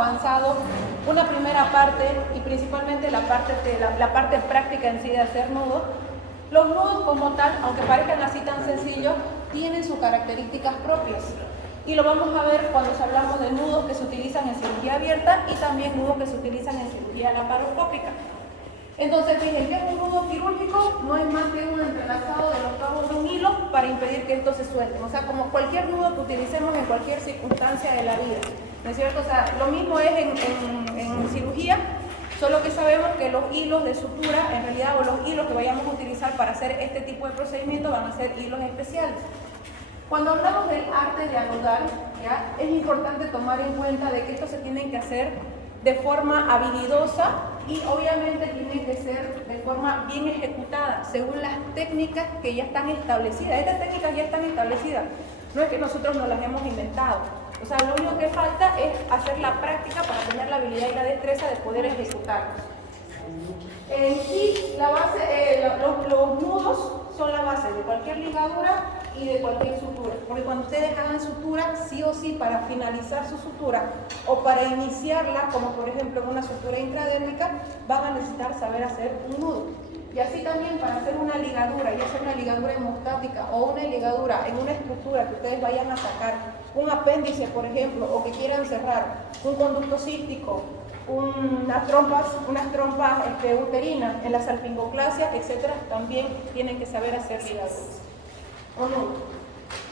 avanzado una primera parte y principalmente la parte práctica en sí de hacer nudos. Los nudos como tal, aunque parezcan así tan sencillos, tienen sus características propias. Y lo vamos a ver cuando hablamos de nudos que se utilizan en cirugía abierta y también nudos que se utilizan en cirugía laparoscópica. Entonces, fíjense que un nudo quirúrgico no es más que un entrelazado de los cabos de un hilo para impedir que estos se suelten. O sea, como cualquier nudo que utilicemos en cualquier circunstancia de la vida. ¿No es cierto? O sea, lo mismo es en cirugía, solo que sabemos que los hilos de sutura, en realidad, o los hilos que vayamos a utilizar para hacer este tipo de procedimiento van a ser hilos especiales. Cuando hablamos del arte de anudar, ¿ya? Es importante tomar en cuenta de que esto se tiene que hacer de forma habilidosa y obviamente tiene que ser de forma bien ejecutada, según las técnicas que ya están establecidas. Estas técnicas ya están establecidas, no es que nosotros nos las hemos inventado. O sea, lo único que falta es hacer la práctica para tener la habilidad y la destreza de poder ejecutarlos. En sí, la base, los nudos son la base de cualquier ligadura y de cualquier sutura, porque cuando ustedes hagan sutura, sí o sí, para finalizar su sutura o para iniciarla, como por ejemplo en una sutura intradérmica, van a necesitar saber hacer un nudo. Y así también para hacer una ligadura, ya sea una ligadura hemostática o una ligadura en una estructura que ustedes vayan a sacar, un apéndice por ejemplo, o que quieran cerrar, un conducto cístico, unas trompas uterinas en la salpingoclasia, etcétera, también tienen que saber hacer ligaduras. ¿O no?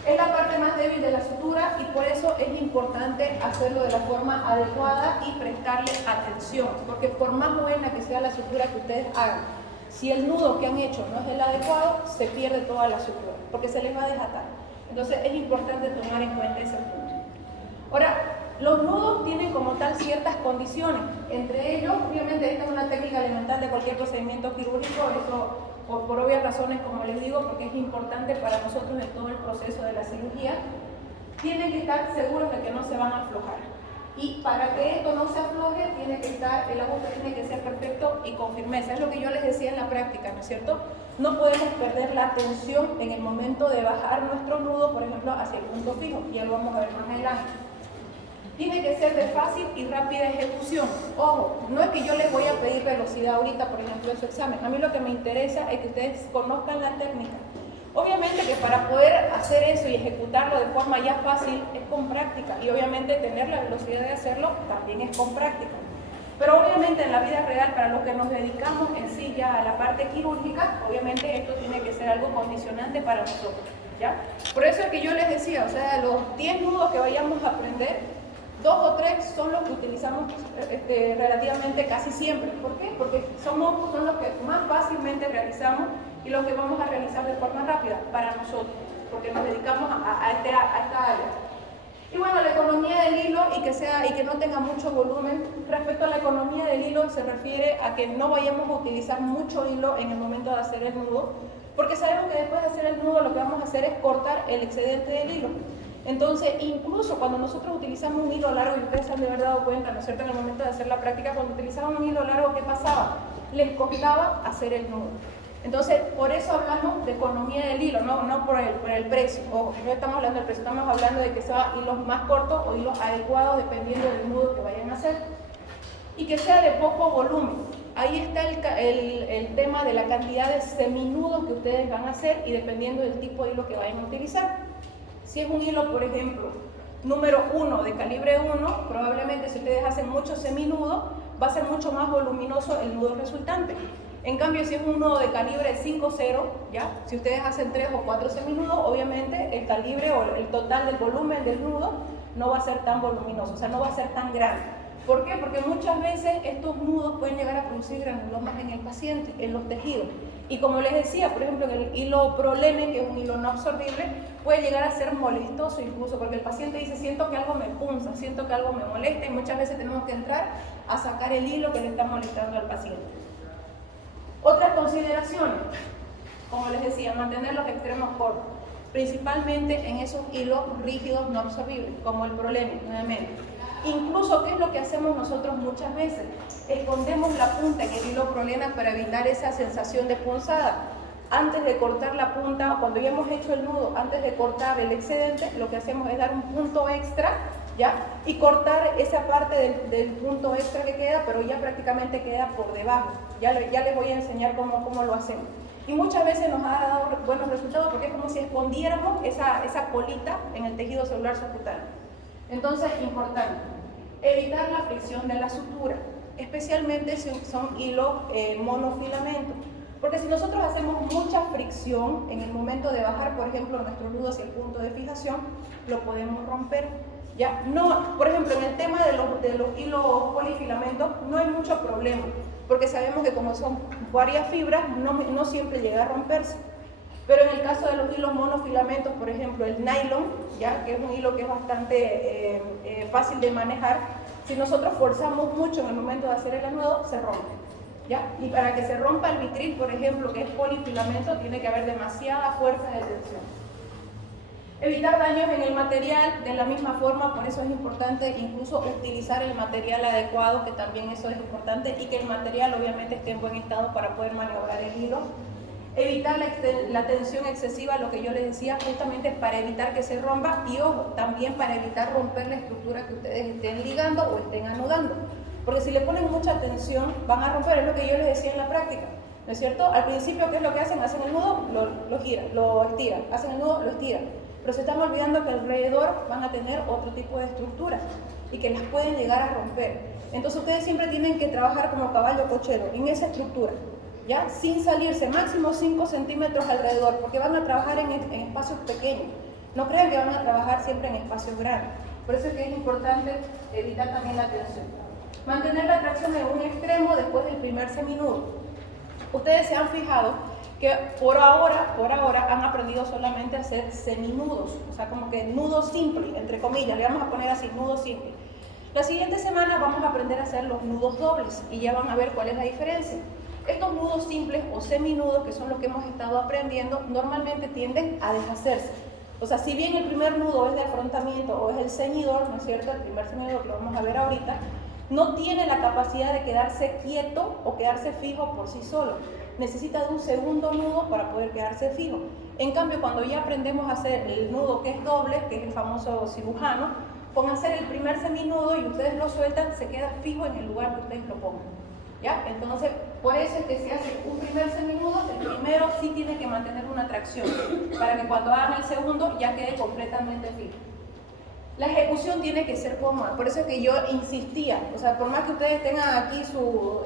Es la parte más débil de la sutura y por eso es importante hacerlo de la forma adecuada y prestarle atención, porque por más buena que sea la sutura que ustedes hagan, si el nudo que han hecho no es el adecuado, se pierde toda la sutura, porque se les va a desatar. Entonces es importante tomar en cuenta ese punto. Ahora, los nudos tienen como tal ciertas condiciones, entre ellos, obviamente esta es una técnica elemental de cualquier procedimiento quirúrgico, eso por obvias razones, como les digo, porque es importante para nosotros en todo el proceso de la cirugía, tienen que estar seguros de que no se van a aflojar. Y para que esto no se afloje, el ajuste tiene que ser perfecto y con firmeza. Es lo que yo les decía en la práctica, ¿no es cierto? No podemos perder la tensión en el momento de bajar nuestro nudo, por ejemplo, hacia el punto fijo. Ya lo vamos a ver más adelante. Tiene que ser de fácil y rápida ejecución. Ojo, no es que yo les voy a pedir velocidad ahorita, por ejemplo, en su examen. A mí lo que me interesa es que ustedes conozcan la técnica. Obviamente que para poder hacer eso y ejecutarlo de forma ya fácil es con práctica. Y obviamente tener la velocidad de hacerlo también es con práctica. Pero obviamente en la vida real, para los que nos dedicamos en sí ya a la parte quirúrgica, obviamente esto tiene que ser algo condicionante para nosotros, ¿ya? Por eso es que yo les decía, o sea, los 10 nudos que vayamos a aprender, 2 o 3 son los que utilizamos relativamente casi siempre. ¿Por qué? Porque son los que más fácilmente realizamos y los que vamos a realizar de forma rápida para nosotros, porque nos dedicamos a esta área. Y bueno, la economía del hilo y que no tenga mucho volumen. Respecto a la economía del hilo se refiere a que no vayamos a utilizar mucho hilo en el momento de hacer el nudo, porque sabemos que después de hacer el nudo lo que vamos a hacer es cortar el excedente del hilo. Entonces, incluso cuando nosotros utilizamos un hilo largo, y ustedes se han de haber dado cuenta, ¿no es cierto?, en el momento de hacer la práctica, cuando utilizaban un hilo largo, ¿qué pasaba? Les costaba hacer el nudo. Entonces, por eso hablamos de economía del hilo, no por el precio. Ojo, no estamos hablando del precio, estamos hablando de que sea hilos más cortos o hilos adecuados dependiendo del nudo que vayan a hacer. Y que sea de poco volumen. Ahí está el tema de la cantidad de seminudos que ustedes van a hacer y dependiendo del tipo de hilo que vayan a utilizar. Si es un hilo, por ejemplo, número 1 de calibre 1, probablemente si ustedes hacen muchos seminudos, va a ser mucho más voluminoso el nudo resultante. En cambio, si es un nudo de calibre 5-0, ¿ya? Si ustedes hacen 3 o 4 seminudos, obviamente el calibre o el total del volumen del nudo no va a ser tan voluminoso, o sea, no va a ser tan grande. ¿Por qué? Porque muchas veces estos nudos pueden llegar a producir granulomas en el paciente, en los tejidos. Y como les decía, por ejemplo, en el hilo prolene, que es un hilo no absorbible, puede llegar a ser molestoso incluso, porque el paciente dice, siento que algo me punza, siento que algo me molesta, y muchas veces tenemos que entrar a sacar el hilo que le está molestando al paciente. Otras consideraciones, como les decía, mantener los extremos cortos, principalmente en esos hilos rígidos no absorbibles, como el prolene, nuevamente. Incluso, ¿qué es lo que hacemos nosotros muchas veces? Escondemos la punta en el hilo prolena para evitar esa sensación de punzada. Antes de cortar la punta, cuando ya hemos hecho el nudo, antes de cortar el excedente, lo que hacemos es dar un punto extra ¿ya? Y cortar esa parte del punto extra que queda, pero ya prácticamente queda por debajo. Ya les voy a enseñar cómo lo hacemos. Y muchas veces nos ha dado buenos resultados porque es como si escondiéramos esa colita en el tejido celular subcutáneo. Entonces, importante, evitar la fricción de la sutura, especialmente si son hilos monofilamentos. Porque si nosotros hacemos mucha fricción en el momento de bajar, por ejemplo, nuestro nudo hacia el punto de fijación, lo podemos romper. ¿Ya? No, por ejemplo, en el tema de los hilos polifilamentos no hay mucho problema, porque sabemos que como son varias fibras, no siempre llega a romperse. Pero en el caso de los hilos monofilamentos, por ejemplo, el nylon, ¿ya? Que es un hilo que es bastante fácil de manejar, si nosotros forzamos mucho en el momento de hacer el anudo, se rompe. ¿Ya? Y para que se rompa el vitril, por ejemplo, que es polifilamento, tiene que haber demasiada fuerza de tensión. Evitar daños en el material de la misma forma, por eso es importante incluso utilizar el material adecuado, que también eso es importante, y que el material obviamente esté en buen estado para poder maniobrar el hilo. Evitar la tensión excesiva, lo que yo les decía, justamente para evitar que se rompa, y ojo, también para evitar romper la estructura que ustedes estén ligando o estén anudando. Porque si le ponen mucha tensión, van a romper, es lo que yo les decía en la práctica, ¿no es cierto? Al principio, ¿qué es lo que hacen? Hacen el nudo, lo giran, lo estiran, hacen el nudo, lo estiran. Pero se están olvidando que alrededor van a tener otro tipo de estructuras y que las pueden llegar a romper. Entonces ustedes siempre tienen que trabajar como caballo cochero en esa estructura, ¿ya? Sin salirse, máximo 5 centímetros alrededor, porque van a trabajar en espacios pequeños. No crean que van a trabajar siempre en espacios grandes. Por eso es que es importante evitar también la tensión. Mantener la tracción en un extremo después del primer seminudo. Ustedes se han fijado que por ahora han aprendido solamente a hacer seminudos, o sea, como que nudo simple, entre comillas, le vamos a poner así, nudo simple. La siguiente semana vamos a aprender a hacer los nudos dobles y ya van a ver cuál es la diferencia. Estos nudos simples o seminudos, que son los que hemos estado aprendiendo, normalmente tienden a deshacerse. O sea, si bien el primer nudo es de afrontamiento o es el ceñidor, ¿no es cierto? El primer ceñidor que lo vamos a ver ahorita, no tiene la capacidad de quedarse quieto o quedarse fijo por sí solo. Necesita de un segundo nudo para poder quedarse fijo. En cambio, cuando ya aprendemos a hacer el nudo que es doble, que es el famoso cirujano, con hacer el primer seminudo y ustedes lo sueltan, se queda fijo en el lugar que ustedes lo pongan. ¿Ya? Entonces, por eso es que se hace un primer seminudo, el primero sí tiene que mantener una tracción, para que cuando hagan el segundo ya quede completamente fijo. La ejecución tiene que ser cómoda, por eso es que yo insistía, o sea, por más que ustedes tengan aquí su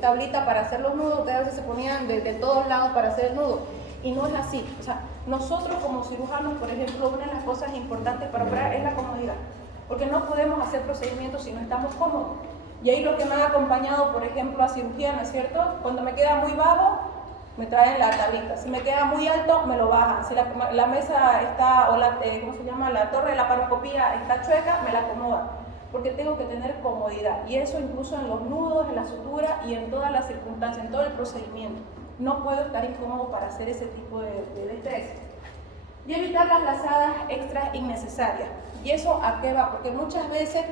tablita para hacer los nudos, ustedes a veces se ponían de todos lados para hacer el nudo, y no es así. O sea, nosotros como cirujanos, por ejemplo, una de las cosas importantes para operar es la comodidad, porque no podemos hacer procedimientos si no estamos cómodos. Y ahí lo que me ha acompañado, por ejemplo, a cirugía, ¿no es cierto? Cuando me queda muy bajo, me traen la tablita. Si me queda muy alto, me lo bajan. Si la mesa está, o ¿cómo se llama? La torre de la paroscopía está chueca, me la acomodan. Porque tengo que tener comodidad. Y eso incluso en los nudos, en la sutura y en todas las circunstancias, en todo el procedimiento. No puedo estar incómodo para hacer ese tipo de estrés. Y evitar las lazadas extras innecesarias. ¿Y eso a qué va? Porque muchas veces,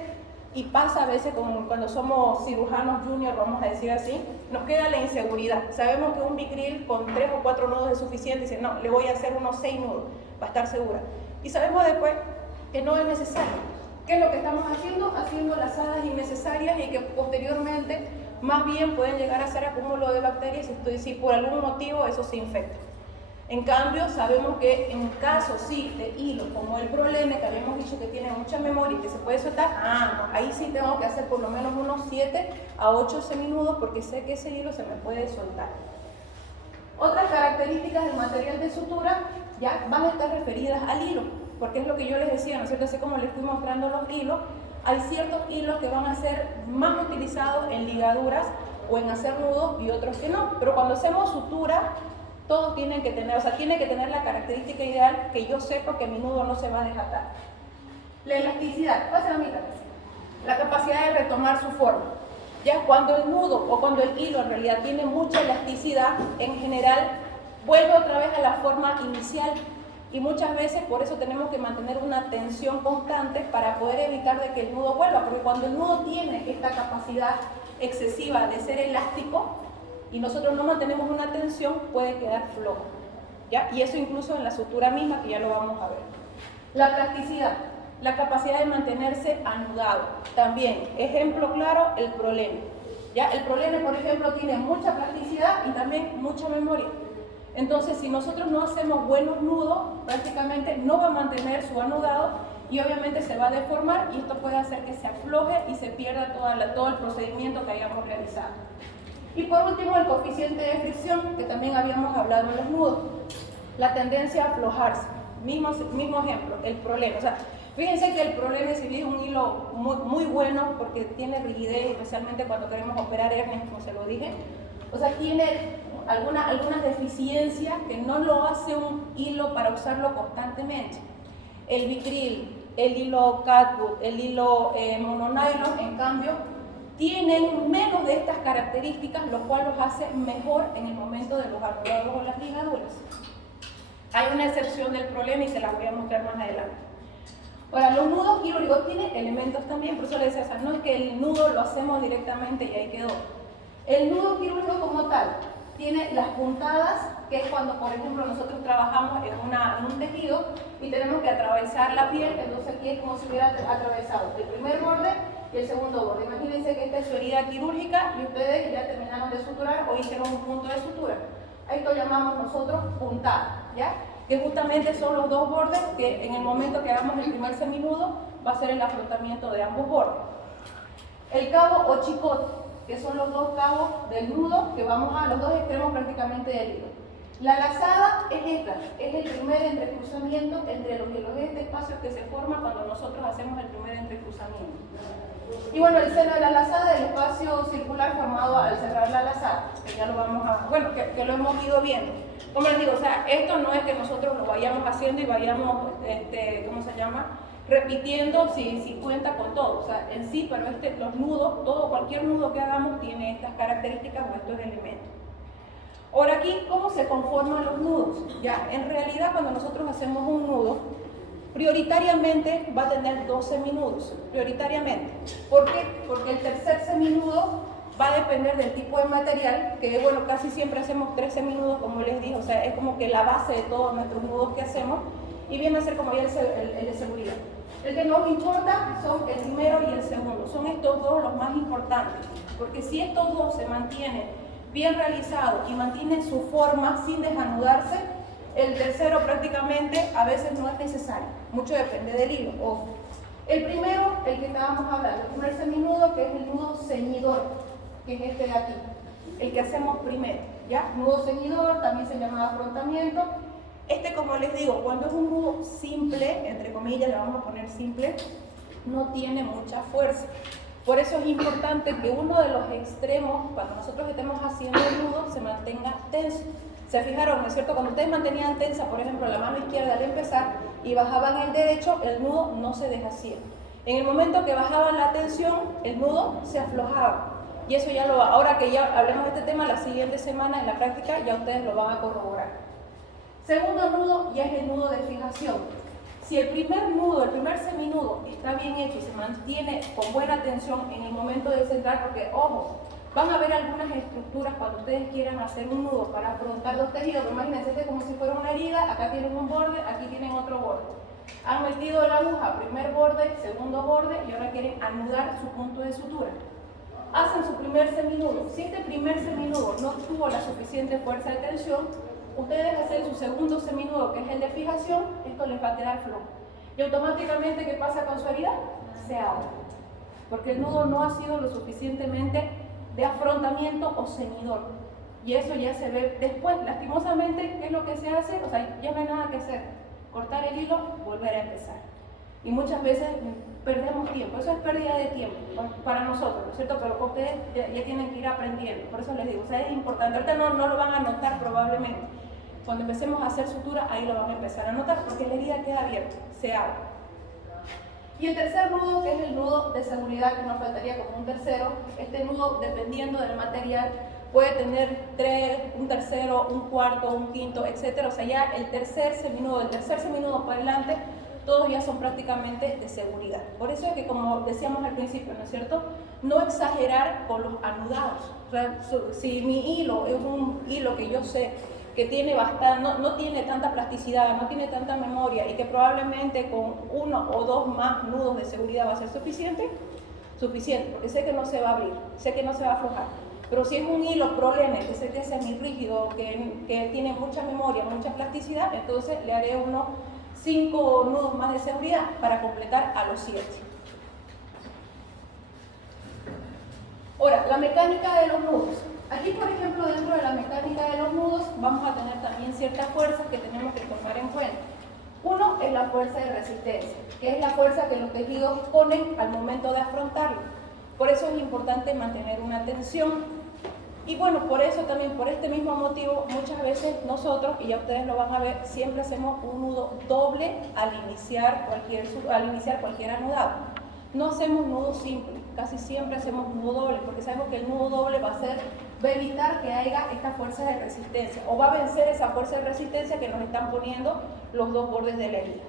y pasa a veces cuando somos cirujanos junior, vamos a decir así, nos queda la inseguridad. Sabemos que un bicril con 3 o 4 nudos es suficiente, y dicen, no, le voy a hacer unos 6 nudos para estar segura. Y sabemos después que no es necesario. ¿Qué es lo que estamos haciendo? Haciendo lazadas innecesarias y que posteriormente más bien pueden llegar a ser acúmulo de bacterias si por algún motivo eso se infecta. En cambio, sabemos que en casos sí de hilos como el prolene, que habíamos dicho que tiene mucha memoria y que se puede soltar, no, ahí sí tengo que hacer por lo menos unos 7 a 8 seminudos porque sé que ese hilo se me puede soltar. Otras características del material de sutura ya van a estar referidas al hilo, porque es lo que yo les decía, ¿no es cierto? Así como les fui mostrando los hilos, hay ciertos hilos que van a ser más utilizados en ligaduras o en hacer nudos y otros que no, pero cuando hacemos sutura, todos tienen que tener, o sea, tiene que tener la característica ideal que yo sepa que mi nudo no se va a desatar. La elasticidad, ¿cuál será mi capacidad? La capacidad de retomar su forma. Ya cuando el nudo o cuando el hilo en realidad tiene mucha elasticidad, en general vuelve otra vez a la forma inicial. Y muchas veces por eso tenemos que mantener una tensión constante para poder evitar de que el nudo vuelva, porque cuando el nudo tiene esta capacidad excesiva de ser elástico, y nosotros no mantenemos una tensión, puede quedar flojo, ¿ya? Y eso incluso en la sutura misma, que ya lo vamos a ver. La plasticidad. la capacidad de mantenerse anudado. También, ejemplo claro, el prolene. ¿Ya? El prolene, por ejemplo, tiene mucha plasticidad y también mucha memoria. Entonces, si nosotros no hacemos buenos nudos, prácticamente no va a mantener su anudado y obviamente se va a deformar y esto puede hacer que se afloje y se pierda todo el procedimiento que hayamos realizado. Y por último, el coeficiente de fricción, que también habíamos hablado en los nudos. La tendencia a aflojarse. Mismo ejemplo, el prolene. O sea, fíjense que el prolene, si bien es un hilo muy bueno porque tiene rigidez, especialmente cuando queremos operar hernias, como se lo dije, o sea, tiene algunas deficiencias que no lo hace un hilo para usarlo constantemente. El Vicryl, el hilo catgut, el hilo mononylon, en cambio, tienen menos de estas características, lo cual los hace mejor en el momento de los anudados o las ligaduras. Hay una excepción del problema y se las voy a mostrar más adelante. Ahora, los nudos quirúrgicos tienen elementos también, por eso les decía, o sea, no es que el nudo lo hacemos directamente y ahí quedó. El nudo quirúrgico como tal tiene las puntadas, que es cuando, por ejemplo, nosotros trabajamos en un tejido y tenemos que atravesar la piel, entonces aquí es como si hubiera atravesado el primer borde y el segundo borde. Imagínense que esta es su herida quirúrgica y ustedes ya terminaron de suturar o hicieron un punto de sutura. A esto llamamos nosotros puntada, ¿ya? Que justamente son los dos bordes que en el momento que hagamos el primer seminudo va a ser el afrontamiento de ambos bordes. El cabo o chicote, que son los dos cabos del nudo que vamos a los dos extremos prácticamente del hilo. La lazada es esta, es el primer entrecruzamiento entre los hilos, este espacio que se forma cuando nosotros hacemos el primer entrecruzamiento. Y bueno, el seno de la lazada es el espacio circular formado al cerrar la lazada, que ya lo vamos a, bueno, que lo hemos ido viendo. Como les digo, o sea, esto no es que nosotros lo vayamos haciendo y vayamos, ¿cómo se llama?, repitiendo si cuenta con todo, o sea, en sí, pero los nudos, cualquier nudo que hagamos tiene estas características o estos elementos. Ahora aquí, ¿cómo se conforman los nudos? Ya, en realidad cuando nosotros hacemos un nudo, prioritariamente va a tener 2 seminudos, prioritariamente. ¿Por qué? Porque el tercer seminudo va a depender del tipo de material, que bueno, casi siempre hacemos 3 seminudos, como les dije, o sea, es como que la base de todos nuestros nudos que hacemos, y viene a ser como ya el de seguridad. El que nos importa son el primero y el segundo, son estos dos los más importantes, porque si estos dos se mantienen bien realizados y mantienen su forma sin desanudarse, el tercero prácticamente a veces no es necesario, mucho depende del hilo. Ojo. El primero, el que estábamos hablando, el primer seminudo, que es el nudo ceñidor, que es este de aquí, el que hacemos primero, ¿ya? Nudo ceñidor, también se llama afrontamiento. Este, como les digo, cuando es un nudo simple, entre comillas, le vamos a poner simple, no tiene mucha fuerza. Por eso es importante que uno de los extremos, cuando nosotros estemos haciendo el nudo, se mantenga tenso. ¿Se fijaron, no es cierto? Cuando ustedes mantenían tensa, por ejemplo, la mano izquierda al empezar y bajaban el derecho, el nudo no se deshacía. En el momento que bajaban la tensión, el nudo se aflojaba. Y eso ya ahora que ya hablemos de este tema, la siguiente semana en la práctica ya ustedes lo van a corroborar. Segundo nudo ya es el nudo de fijación. Si el primer nudo, el primer seminudo está bien hecho y se mantiene con buena tensión en el momento de centrar, porque ojo, van a haber algunas estructuras cuando ustedes quieran hacer un nudo para afrontar los tejidos. Imagínense este como si fuera una herida, acá tienen un borde, aquí tienen otro borde. Han metido la aguja, primer borde, segundo borde, y ahora quieren anudar su punto de sutura. Hacen su primer seminudo. Si este primer seminudo no tuvo la suficiente fuerza de tensión, ustedes hacen su segundo seminudo, que es el de fijación, esto les va a quedar flojo. Y automáticamente, ¿qué pasa con su herida? Se abre. Porque el nudo no ha sido lo suficientemente de afrontamiento o ceñidor. Y eso ya se ve después. Lastimosamente, ¿qué es lo que se hace? O sea, ya no hay nada que hacer. Cortar el hilo, volver a empezar. Y muchas veces perdemos tiempo. Eso es pérdida de tiempo para nosotros, ¿no es cierto? Pero ustedes ya tienen que ir aprendiendo. Por eso les digo, o sea, es importante. Ahorita no lo van a notar probablemente. Cuando empecemos a hacer sutura, ahí lo van a empezar a notar, porque la herida queda abierta, se abre. Y el tercer nudo, que es el nudo de seguridad, que nos faltaría como un tercero. Este nudo, dependiendo del material, puede tener un tercero, un cuarto, un quinto, etc. O sea, ya el tercer seminudo para adelante, todos ya son prácticamente de seguridad. Por eso es que, como decíamos al principio, ¿no es cierto?, no exagerar con los anudados. O sea, si mi hilo es un hilo que yo sé que tiene bastante, no tiene tanta plasticidad, no tiene tanta memoria y que probablemente con 1 o 2 más nudos de seguridad va a ser suficiente, porque sé que no se va a abrir, sé que no se va a aflojar. Pero si es un hilo prolene, que sé que es semirrígido, que tiene mucha memoria, mucha plasticidad, entonces le haré unos 5 nudos más de seguridad para completar a los 7. Ahora, la mecánica de los nudos. Aquí, por ejemplo, dentro de la mecánica de los nudos, vamos a tener también ciertas fuerzas que tenemos que tomar en cuenta. Uno es la fuerza de resistencia, que es la fuerza que los tejidos ponen al momento de afrontarlo. Por eso es importante mantener una tensión. Y bueno, por eso también, por este mismo motivo, muchas veces nosotros, y ya ustedes lo van a ver, siempre hacemos un nudo doble al iniciar cualquier anudado. No hacemos nudo simple, casi siempre hacemos nudo doble, porque sabemos que el nudo doble va a evitar que haya esta fuerza de resistencia, o va a vencer esa fuerza de resistencia que nos están poniendo los dos bordes de la herida.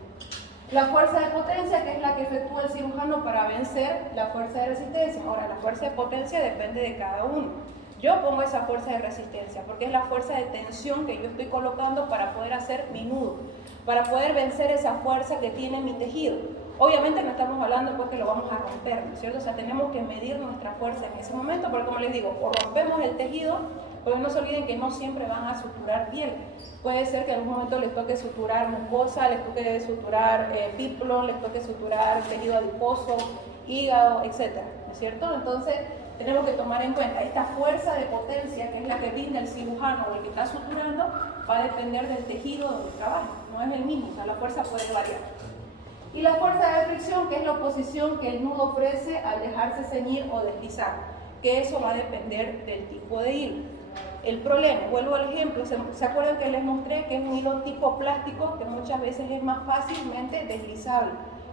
La fuerza de potencia, que es la que efectúa el cirujano para vencer la fuerza de resistencia. Ahora, la fuerza de potencia depende de cada uno. Yo pongo esa fuerza de resistencia porque es la fuerza de tensión que yo estoy colocando para poder hacer mi nudo, para poder vencer esa fuerza que tiene mi tejido. Obviamente no estamos hablando pues que lo vamos a romper, ¿no es cierto? O sea, tenemos que medir nuestra fuerza en ese momento, porque como les digo, o rompemos el tejido, pues no se olviden que no siempre van a suturar piel. Puede ser que en algún momento les toque suturar mucosa, les toque suturar pípilo, les toque suturar tejido adiposo, hígado, etc. ¿No es cierto? Entonces, tenemos que tomar en cuenta esta fuerza de potencia, que es la que brinda el cirujano o el que está suturando, va a depender del tejido donde trabaja, no es el mismo, o sea, la fuerza puede variar. Y la fuerza de fricción, que es la oposición que el nudo ofrece al dejarse ceñir o deslizar, que eso va a depender del tipo de hilo. El problema, vuelvo al ejemplo, ¿se acuerdan que les mostré que es un hilo tipo plástico que muchas veces es más fácilmente deslizable,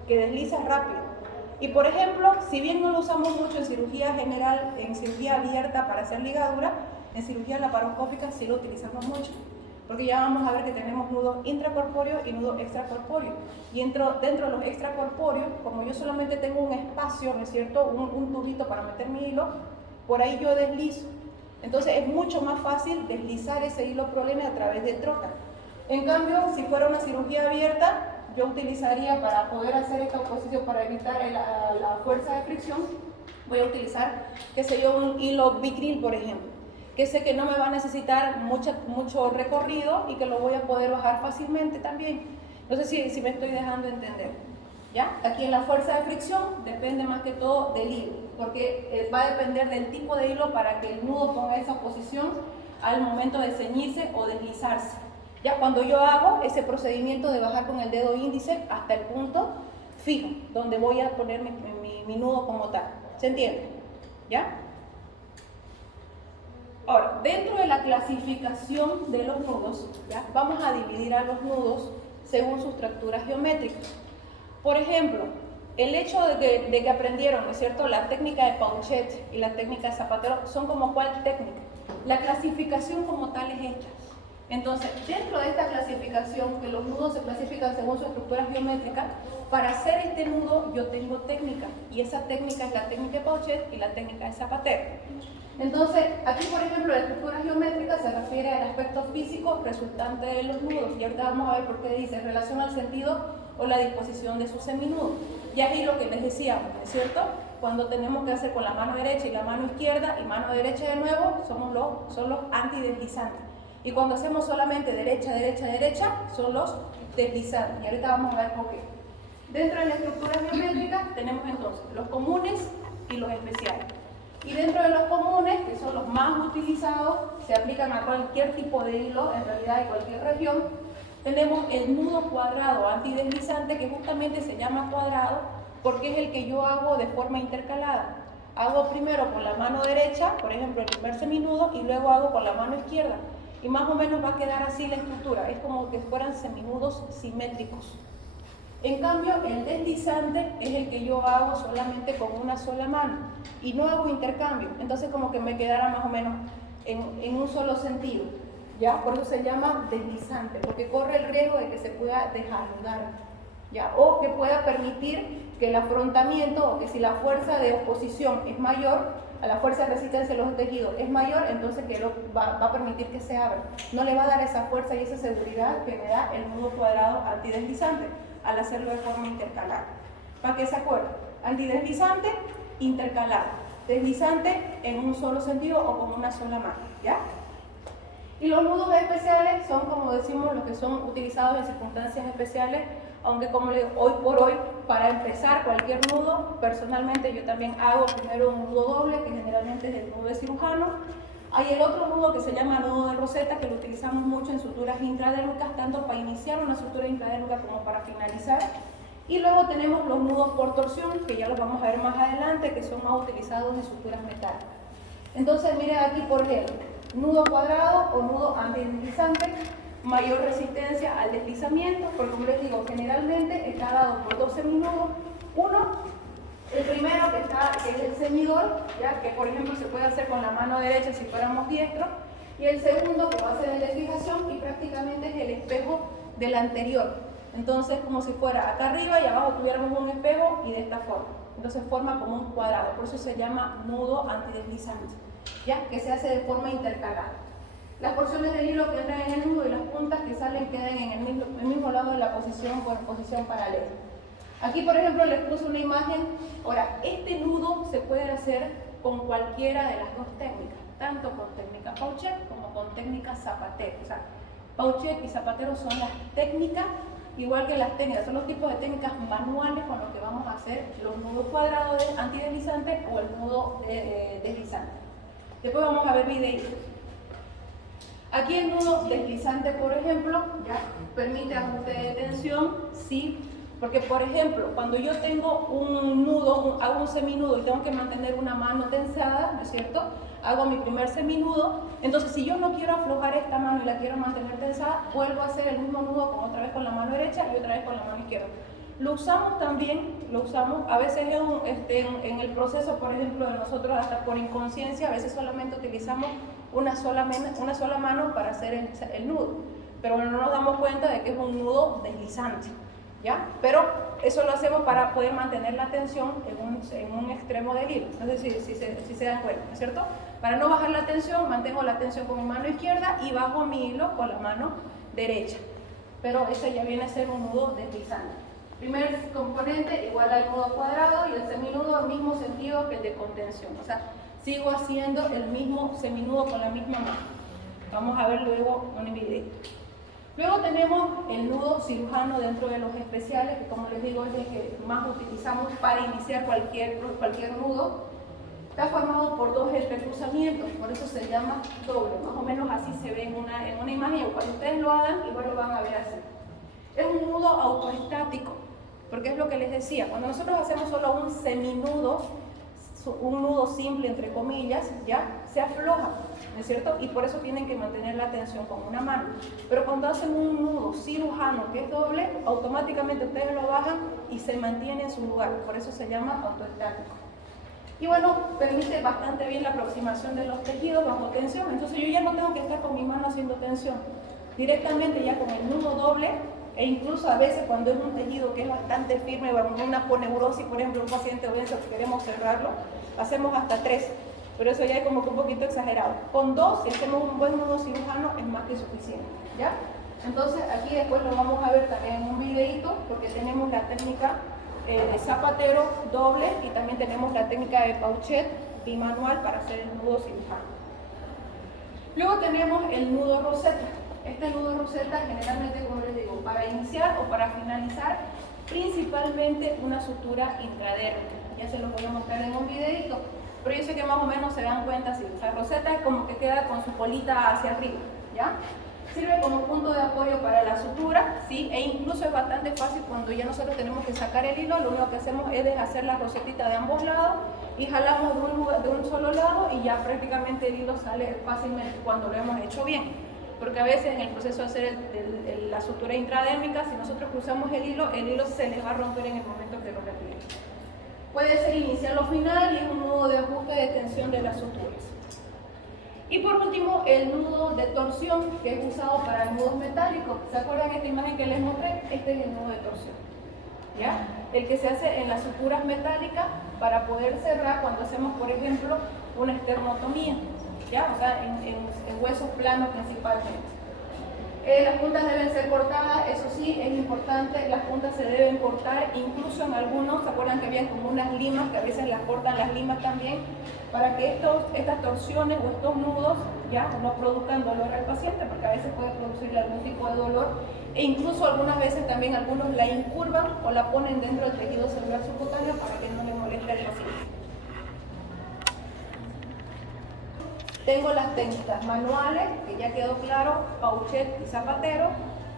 que desliza rápido? Y por ejemplo, si bien no lo usamos mucho en cirugía general, en cirugía abierta para hacer ligadura, en cirugía laparoscópica sí lo utilizamos mucho, porque ya vamos a ver que tenemos nudos intracorpóreos y nudos extracorpóreos. Y dentro de los extracorpóreos, como yo solamente tengo un espacio, ¿no es cierto?, un tubito para meter mi hilo, por ahí yo deslizo. Entonces es mucho más fácil deslizar ese hilo prolene a través del trocar. En cambio, si fuera una cirugía abierta, yo utilizaría para poder hacer esta oposición, para evitar la fuerza de fricción, voy a utilizar, qué sé yo, un hilo Vicryl, por ejemplo, que sé que no me va a necesitar mucho recorrido y que lo voy a poder bajar fácilmente también. No sé si me estoy dejando entender. ¿Ya? Aquí en la fuerza de fricción depende más que todo del hilo, porque va a depender del tipo de hilo para que el nudo ponga esa posición al momento de ceñirse o deslizarse. Ya cuando yo hago ese procedimiento de bajar con el dedo índice hasta el punto fijo, donde voy a poner mi nudo como tal. ¿Se entiende? ¿Ya? Ahora, dentro de la clasificación de los nudos, ¿ya?, vamos a dividir a los nudos según sus estructuras geométricas. Por ejemplo, el hecho de que aprendieron, ¿no es cierto?, la técnica de Pauchet y la técnica de Zapatero son como cuál técnica. La clasificación como tal es esta. Entonces, dentro de esta clasificación, que los nudos se clasifican según su estructura geométrica, para hacer este nudo yo tengo técnica, y esa técnica es la técnica de Pauchet y la técnica de Zapatero. Entonces, aquí por ejemplo la estructura geométrica se refiere al aspecto físico resultante de los nudos, y ahorita vamos a ver por qué dice relación al sentido o la disposición de su seminudo. Y ahí lo que les decíamos, ¿no es cierto? Cuando tenemos que hacer con la mano derecha y la mano izquierda, y mano derecha de nuevo, son los antideslizantes. Y cuando hacemos solamente derecha, derecha, derecha, son los deslizantes. Y ahorita vamos a ver por qué. Dentro de la estructura geométrica tenemos entonces los comunes y los especiales. Y dentro de los comunes, que son los más utilizados, se aplican a cualquier tipo de hilo, en realidad de cualquier región, tenemos el nudo cuadrado antideslizante, que justamente se llama cuadrado porque es el que yo hago de forma intercalada. Hago primero con la mano derecha, por ejemplo, el primer seminudo, y luego hago con la mano izquierda. Y más o menos va a quedar así la estructura, es como que fueran seminudos simétricos. En cambio, el deslizante es el que yo hago solamente con una sola mano y no hago intercambio, entonces como que me quedara más o menos en un solo sentido, ¿ya? Por eso se llama deslizante, porque corre el riesgo de que se pueda desanudar, ¿ya? O que pueda permitir que el afrontamiento, o que si la fuerza de oposición es mayor, a la fuerza de resistencia de los tejidos es mayor, entonces que va a permitir que se abra. No le va a dar esa fuerza y esa seguridad que me da el nudo cuadrado antideslizante al hacerlo de forma intercalar. Para que se acuerden, antideslizante, intercalar, deslizante en un solo sentido o con una sola mano, ¿ya? Y los nudos especiales son, como decimos, los que son utilizados en circunstancias especiales, aunque como les digo, hoy por hoy, para empezar cualquier nudo, personalmente yo también hago primero un nudo doble, que generalmente es el nudo de cirujano. Hay el otro nudo que se llama nudo de roseta, que lo utilizamos mucho en suturas intradérmicas, tanto para iniciar una sutura intradérmica como para finalizar. Y luego tenemos los nudos por torsión, que ya los vamos a ver más adelante, que son más utilizados en suturas metálicas. Entonces, miren aquí, por ejemplo, nudo cuadrado o nudo antideslizante, mayor resistencia al deslizamiento, porque como les digo, generalmente está dado por dos seminudos. Uno, el primero que es el semidor, ¿ya? Que por ejemplo se puede hacer con la mano derecha si fuéramos diestros, y el segundo que va a ser el de fijación y prácticamente es el espejo del anterior. Entonces, como si fuera acá arriba y abajo tuviéramos un espejo y de esta forma. Entonces forma como un cuadrado, por eso se llama nudo antideslizante, ¿ya? Que se hace de forma intercalada. Las porciones del hilo que entran en el nudo y las puntas que salen quedan en el mismo lado de la posición o en posición paralela. Aquí, por ejemplo, les puse una imagen. Ahora, este nudo se puede hacer con cualquiera de las dos técnicas, tanto con técnica Pauchet como con técnica Zapatero. O sea, Pauchet y Zapatero son las técnicas, igual que las técnicas, son los tipos de técnicas manuales con los que vamos a hacer los nudos cuadrados antideslizantes o el nudo deslizante. Después vamos a ver videitos. Aquí el nudo deslizante, por ejemplo, ya permite ajuste de tensión, sí, porque por ejemplo, cuando yo tengo un nudo, hago un seminudo y tengo que mantener una mano tensada, ¿no es cierto? Hago mi primer seminudo, entonces si yo no quiero aflojar esta mano y la quiero mantener tensada, vuelvo a hacer el mismo nudo como otra vez con la mano derecha y otra vez con la mano izquierda. Lo usamos también, a veces en el proceso, por ejemplo, de nosotros hasta por inconsciencia, a veces solamente utilizamos una sola mano para hacer el nudo, pero no nos damos cuenta de que es un nudo deslizante, ¿ya? Pero eso lo hacemos para poder mantener la tensión en un extremo del hilo, no sé si se dan cuenta, ¿no es cierto? Para no bajar la tensión, mantengo la tensión con mi mano izquierda y bajo mi hilo con la mano derecha, pero ese ya viene a ser un nudo deslizante. Primer componente igual al nudo cuadrado y el seminudo al mismo sentido que el de contención. O sea, sigo haciendo el mismo seminudo con la misma mano. Vamos a ver luego un video. Luego tenemos el nudo cirujano dentro de los especiales, que como les digo es el que más utilizamos para iniciar cualquier nudo. Está formado por dos entrecruzamientos, por eso se llama doble. Más o menos así se ve en una imagen. Cuando ustedes lo hagan, igual lo van a ver así. Es un nudo autoestático, porque es lo que les decía, cuando nosotros hacemos solo un seminudo, un nudo simple entre comillas, ya se afloja, ¿no es cierto? Y por eso tienen que mantener la tensión con una mano. Pero cuando hacen un nudo cirujano que es doble, automáticamente ustedes lo bajan y se mantiene en su lugar, por eso se llama autoestático. Y bueno, permite bastante bien la aproximación de los tejidos bajo tensión, entonces yo ya no tengo que estar con mi mano haciendo tensión, directamente ya con el nudo doble. E incluso a veces cuando es un tejido que es bastante firme, una poneurosis, por ejemplo, un paciente obeso que queremos cerrarlo, hacemos hasta 3, pero eso ya es como que un poquito exagerado. Con 2, si hacemos un buen nudo cirujano, es más que suficiente, ¿ya? Entonces aquí después lo vamos a ver también en un videito, porque tenemos la técnica de Zapatero doble y también tenemos la técnica de Pauchet bimanual para hacer el nudo cirujano. Luego tenemos el nudo roseta. Este nudo roseta generalmente, como les digo, para iniciar o para finalizar principalmente una sutura intradérmica. Ya se los voy a mostrar en un videito, pero yo sé que más o menos se dan cuenta así. O sea, roseta es como que queda con su colita hacia arriba, ¿ya? Sirve como punto de apoyo para la sutura, ¿sí? E incluso es bastante fácil cuando ya nosotros tenemos que sacar el hilo, lo único que hacemos es deshacer la rosetita de ambos lados y jalamos de un solo lado y ya prácticamente el hilo sale fácilmente cuando lo hemos hecho bien. Porque a veces en el proceso de hacer la sutura intradérmica, si nosotros cruzamos el hilo se les va a romper en el momento que lo replique. Puede ser inicial o final y es un nudo de ajuste de tensión de las suturas. Y por último, el nudo de torsión, que es usado para nudos metálicos. ¿Se acuerdan de esta imagen que les mostré? Este es el nudo de torsión. ¿ya? El que se hace en las suturas metálicas para poder cerrar cuando hacemos, por ejemplo, una esternotomía, ¿ya? O sea, en huesos planos principalmente. Las puntas deben ser cortadas, eso sí, es importante, las puntas se deben cortar, incluso en algunos, ¿se acuerdan que habían como unas limas, que a veces las cortan las limas también, para que estas torsiones o estos nudos ya no produzcan dolor al paciente, porque a veces puede producirle algún tipo de dolor, e incluso algunas veces también algunos la incurvan o la ponen dentro del tejido celular subcutáneo para que no le moleste al paciente. Tengo las técnicas manuales, que ya quedó claro, Pauchet y Zapatero.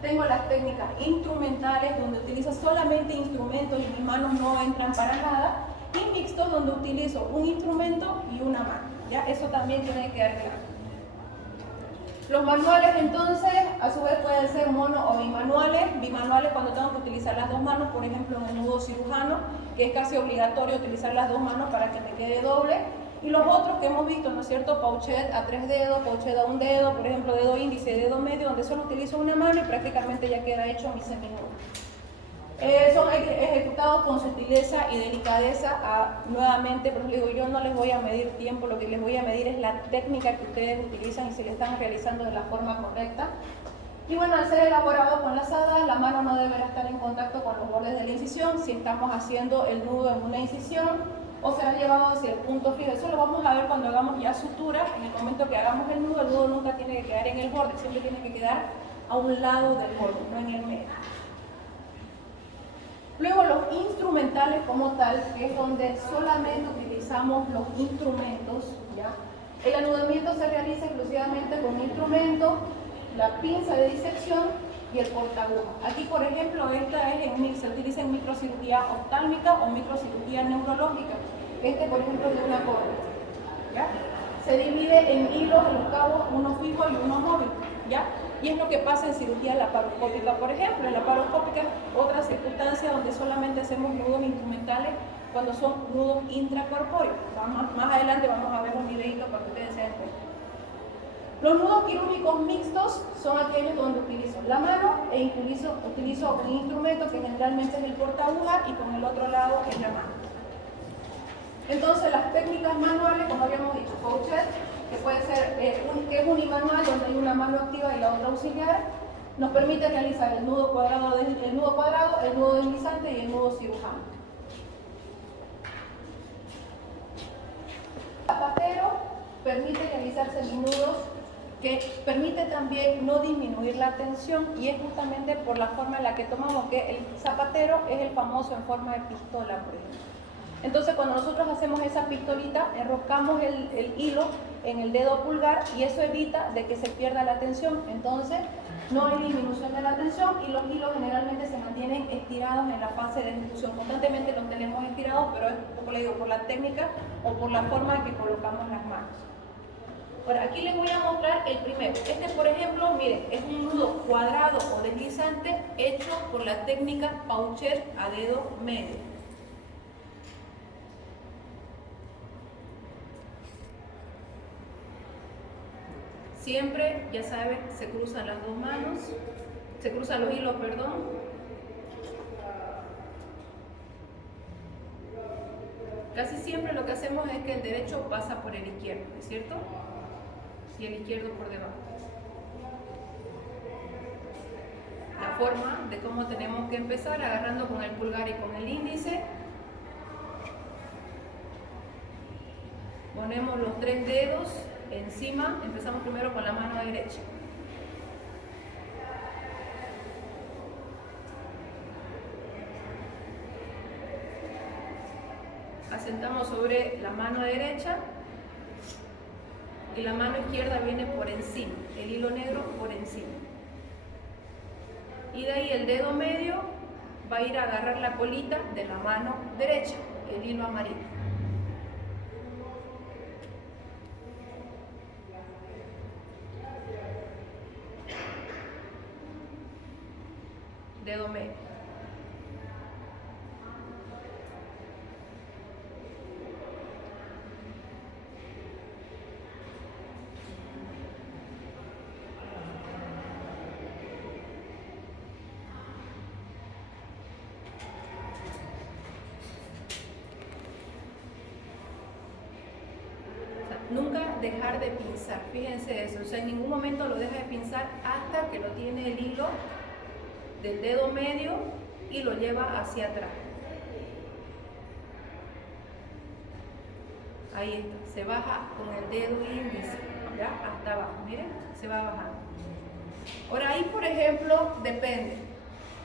Tengo las técnicas instrumentales, donde utilizo solamente instrumentos y mis manos no entran para nada. Y mixtos, donde utilizo un instrumento y una mano. ¿Ya? Eso también tiene que quedar claro. Los manuales, entonces, a su vez pueden ser mono o bimanuales. Bimanuales cuando tengo que utilizar las dos manos, por ejemplo, en el nudo cirujano, que es casi obligatorio utilizar las dos manos para que me quede doble. Y los otros que hemos visto, ¿no es cierto? Pauchet a 3 dedos, Pauchet a 1 dedo, por ejemplo, dedo índice, dedo medio, donde solo utilizo una mano y prácticamente ya queda hecho mi seminudo. Son ejecutados con sutileza y delicadeza. Nuevamente, pero les digo, yo no les voy a medir tiempo, lo que les voy a medir es la técnica que ustedes utilizan y si le están realizando de la forma correcta. Y bueno, al ser elaborado con las hadas, la mano no deberá estar en contacto con los bordes de la incisión. Si estamos haciendo el nudo en una incisión, o será llevado hacia el punto fijo. Eso lo vamos a ver cuando hagamos ya sutura. En el momento que hagamos el nudo nunca tiene que quedar en el borde, siempre tiene que quedar a un lado del borde, no en el medio. Luego los instrumentales como tal, que es donde solamente utilizamos los instrumentos, ¿ya? El anudamiento se realiza exclusivamente con instrumento, la pinza de disección y el portaaguja. Aquí, por ejemplo, esta se utiliza en microcirugía oftálmica o microcirugía neurológica. Por ejemplo, es de una corda, ¿ya? Se divide en hilos, en los cabos, uno fijo y uno móvil, ¿ya? Y es lo que pasa en cirugía laparoscópica, por ejemplo. En la laparoscópica, otra circunstancia donde solamente hacemos nudos instrumentales cuando son nudos intracorpóreos. Más adelante vamos a ver un videito para que ustedes se den cuenta. Los nudos quirúrgicos mixtos son aquellos donde utilizo la mano e utilizo un instrumento que generalmente es el portaaguja y con el otro lado es la mano. Entonces las técnicas manuales, como habíamos dicho, Pauchet, que puede ser que es unimanual, donde hay una mano activa y la otra auxiliar, nos permite realizar el nudo cuadrado, el nudo deslizante y el nudo cirujano. Zapatero permite realizar seminudos, que permite también no disminuir la tensión, y es justamente por la forma en la que tomamos, que el zapatero es el famoso en forma de pistola, por ejemplo. Entonces, cuando nosotros hacemos esa pistolita, enroscamos el hilo en el dedo pulgar y eso evita de que se pierda la tensión. Entonces, no hay disminución de la tensión y los hilos generalmente se mantienen estirados en la fase de ejecución. Constantemente los tenemos estirados, pero es, como le digo, por la técnica o por la forma en que colocamos las manos. Bueno, aquí les voy a mostrar el primero. Por ejemplo, miren, es un nudo cuadrado o deslizante hecho por la técnica Pauchet a dedo medio. Siempre, ya saben, se cruzan las dos manos, se cruzan los hilos, perdón. Casi siempre lo que hacemos es que el derecho pasa por el izquierdo, ¿es cierto? Y el izquierdo por debajo. La forma de cómo tenemos que empezar, agarrando con el pulgar y con el índice. Ponemos los 3 dedos encima, empezamos primero con la mano derecha. Asentamos sobre la mano derecha y la mano izquierda viene por encima, el hilo negro por encima. Y de ahí el dedo medio va a ir a agarrar la colita de la mano derecha, el hilo amarillo. Dedo medio. Nunca dejar de pinzar, fíjense eso, o sea, en ningún momento lo deja de pinzar hasta que lo tiene el hilo del dedo medio y lo lleva hacia atrás. Ahí está, se baja con el dedo índice, ya, hasta abajo, miren, se va bajando. Ahora ahí, por ejemplo, depende.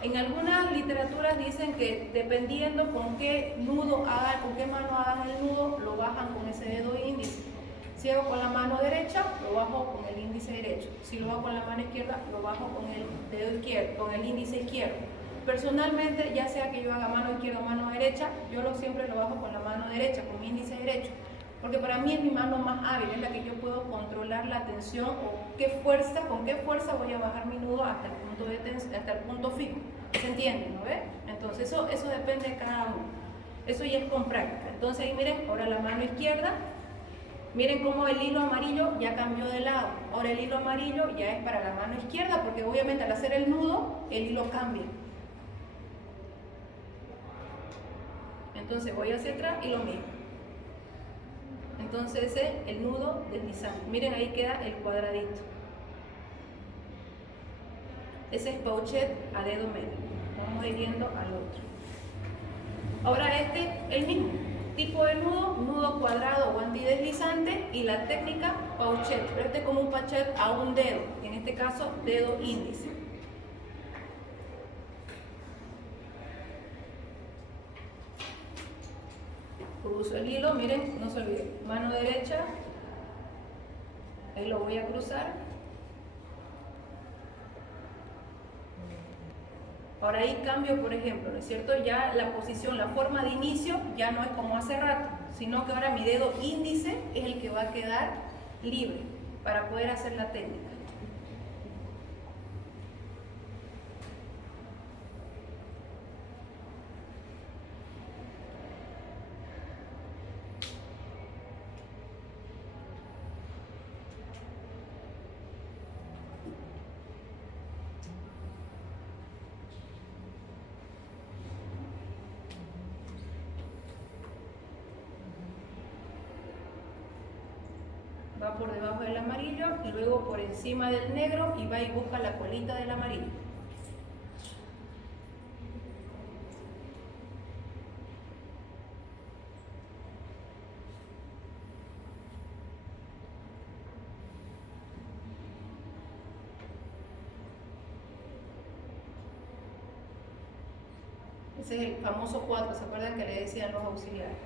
En algunas literaturas dicen que dependiendo con qué nudo hagan, con qué mano hagan el nudo, lo bajan con ese dedo índice. Si hago con la mano derecha, lo bajo con el índice derecho. Si lo hago con la mano izquierda, lo bajo con el dedo izquierdo, con el índice izquierdo. Personalmente, ya sea que yo haga mano izquierda o mano derecha, yo siempre lo bajo con la mano derecha, con mi índice derecho. Porque para mí es mi mano más hábil, es la que yo puedo controlar la tensión o con qué fuerza voy a bajar mi nudo hasta el punto de tensión, hasta el punto fijo. ¿Se entiende? ¿No ve? Entonces eso depende de cada uno. Eso ya es con práctica. Entonces ahí miren, ahora la mano izquierda, miren cómo el hilo amarillo ya cambió de lado. Ahora el hilo amarillo ya es para la mano izquierda, porque obviamente al hacer el nudo, el hilo cambia. Entonces voy hacia atrás y lo mismo. Entonces ese es el nudo deslizante. Miren, ahí queda el cuadradito. Ese es pochet a dedo medio. Vamos a ir viendo al otro. Ahora el mismo tipo de nudo, nudo cuadrado o antideslizante, y la técnica pochet. Pero este es como un pochet a un dedo, en este caso dedo índice. Cruzo el hilo, miren, no se olviden, mano derecha, ahí lo voy a cruzar. Ahora ahí cambio, por ejemplo, ¿no es cierto? Ya la posición, la forma de inicio ya no es como hace rato, sino que ahora mi dedo índice es el que va a quedar libre para poder hacer la técnica. Va por debajo del amarillo y luego por encima del negro y va y busca la colita del amarillo. Ese es el famoso 4, ¿se acuerdan que le decían los auxiliares?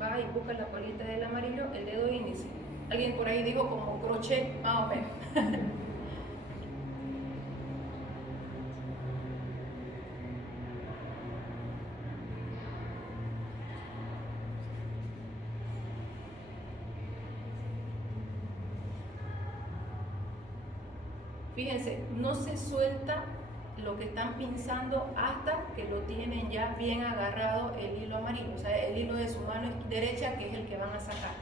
Va y busca la colita del amarillo, el dedo índice. Alguien por ahí dijo como crochet, más o menos. Fíjense, no se suelta lo que están pinzando hasta que lo tienen ya bien agarrado el hilo amarillo, o sea, el hilo de su mano derecha, que es el que van a sacar.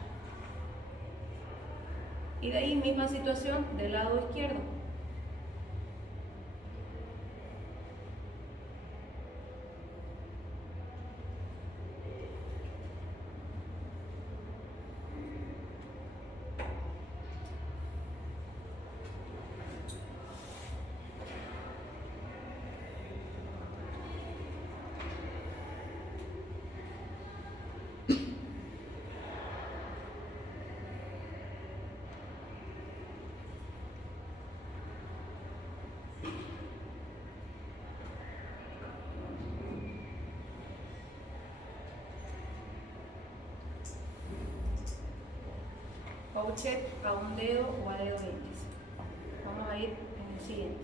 Y de ahí misma situación del lado izquierdo. Pochet a un dedo o a dedo índice. Vamos a ir en el siguiente.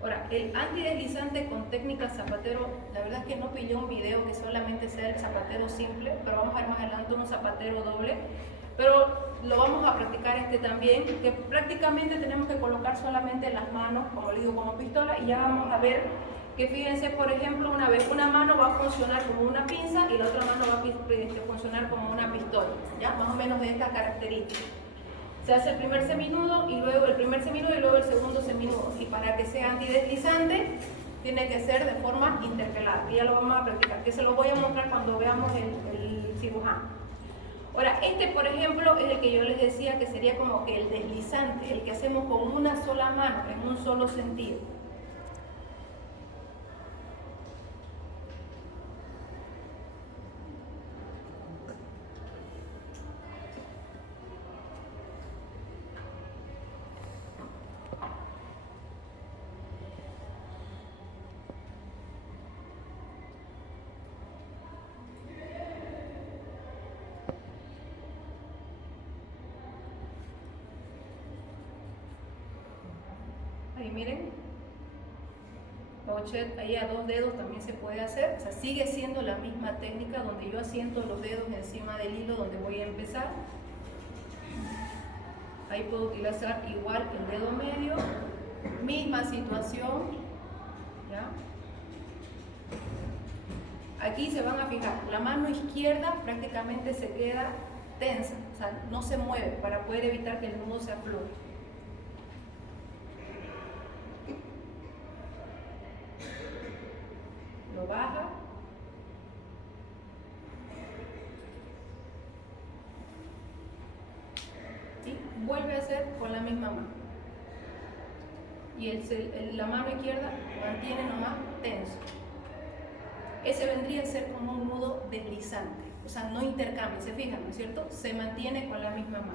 Ahora, el antideslizante con técnica zapatero, la verdad es que no pillé un video que solamente sea el zapatero simple, pero vamos a ver más adelante un zapatero doble. Pero lo vamos a practicar también, que prácticamente tenemos que colocar solamente las manos, como le digo, como pistola, y ya vamos a ver que fíjense, por ejemplo, una vez una mano va a funcionar como una pinza y la otra mano va a funcionar como una pistola, ¿ya? Más o menos de esta característica. Se hace el primer seminudo y luego el segundo seminudo. Y para que sea antideslizante, tiene que ser de forma intercalada. Y ya lo vamos a practicar, que se lo voy a mostrar cuando veamos el cirujano. Ahora, este, por ejemplo, es el que yo les decía que sería como que el deslizante, el que hacemos con una sola mano, en un solo sentido. Ahí miren, crochet ahí a 2 dedos también se puede hacer, o sea, sigue siendo la misma técnica donde yo asiento los dedos encima del hilo donde voy a empezar. Ahí puedo utilizar igual el dedo medio, misma situación, ¿ya? Aquí se van a fijar, la mano izquierda prácticamente se queda tensa, o sea, no se mueve para poder evitar que el nudo se afloje. Lo baja. Y vuelve a hacer con la misma mano. Y la mano izquierda mantiene nomás tenso. Ese vendría a ser como un nudo deslizante. O sea, no intercambia, se fijan, ¿no es cierto? Se mantiene con la misma mano.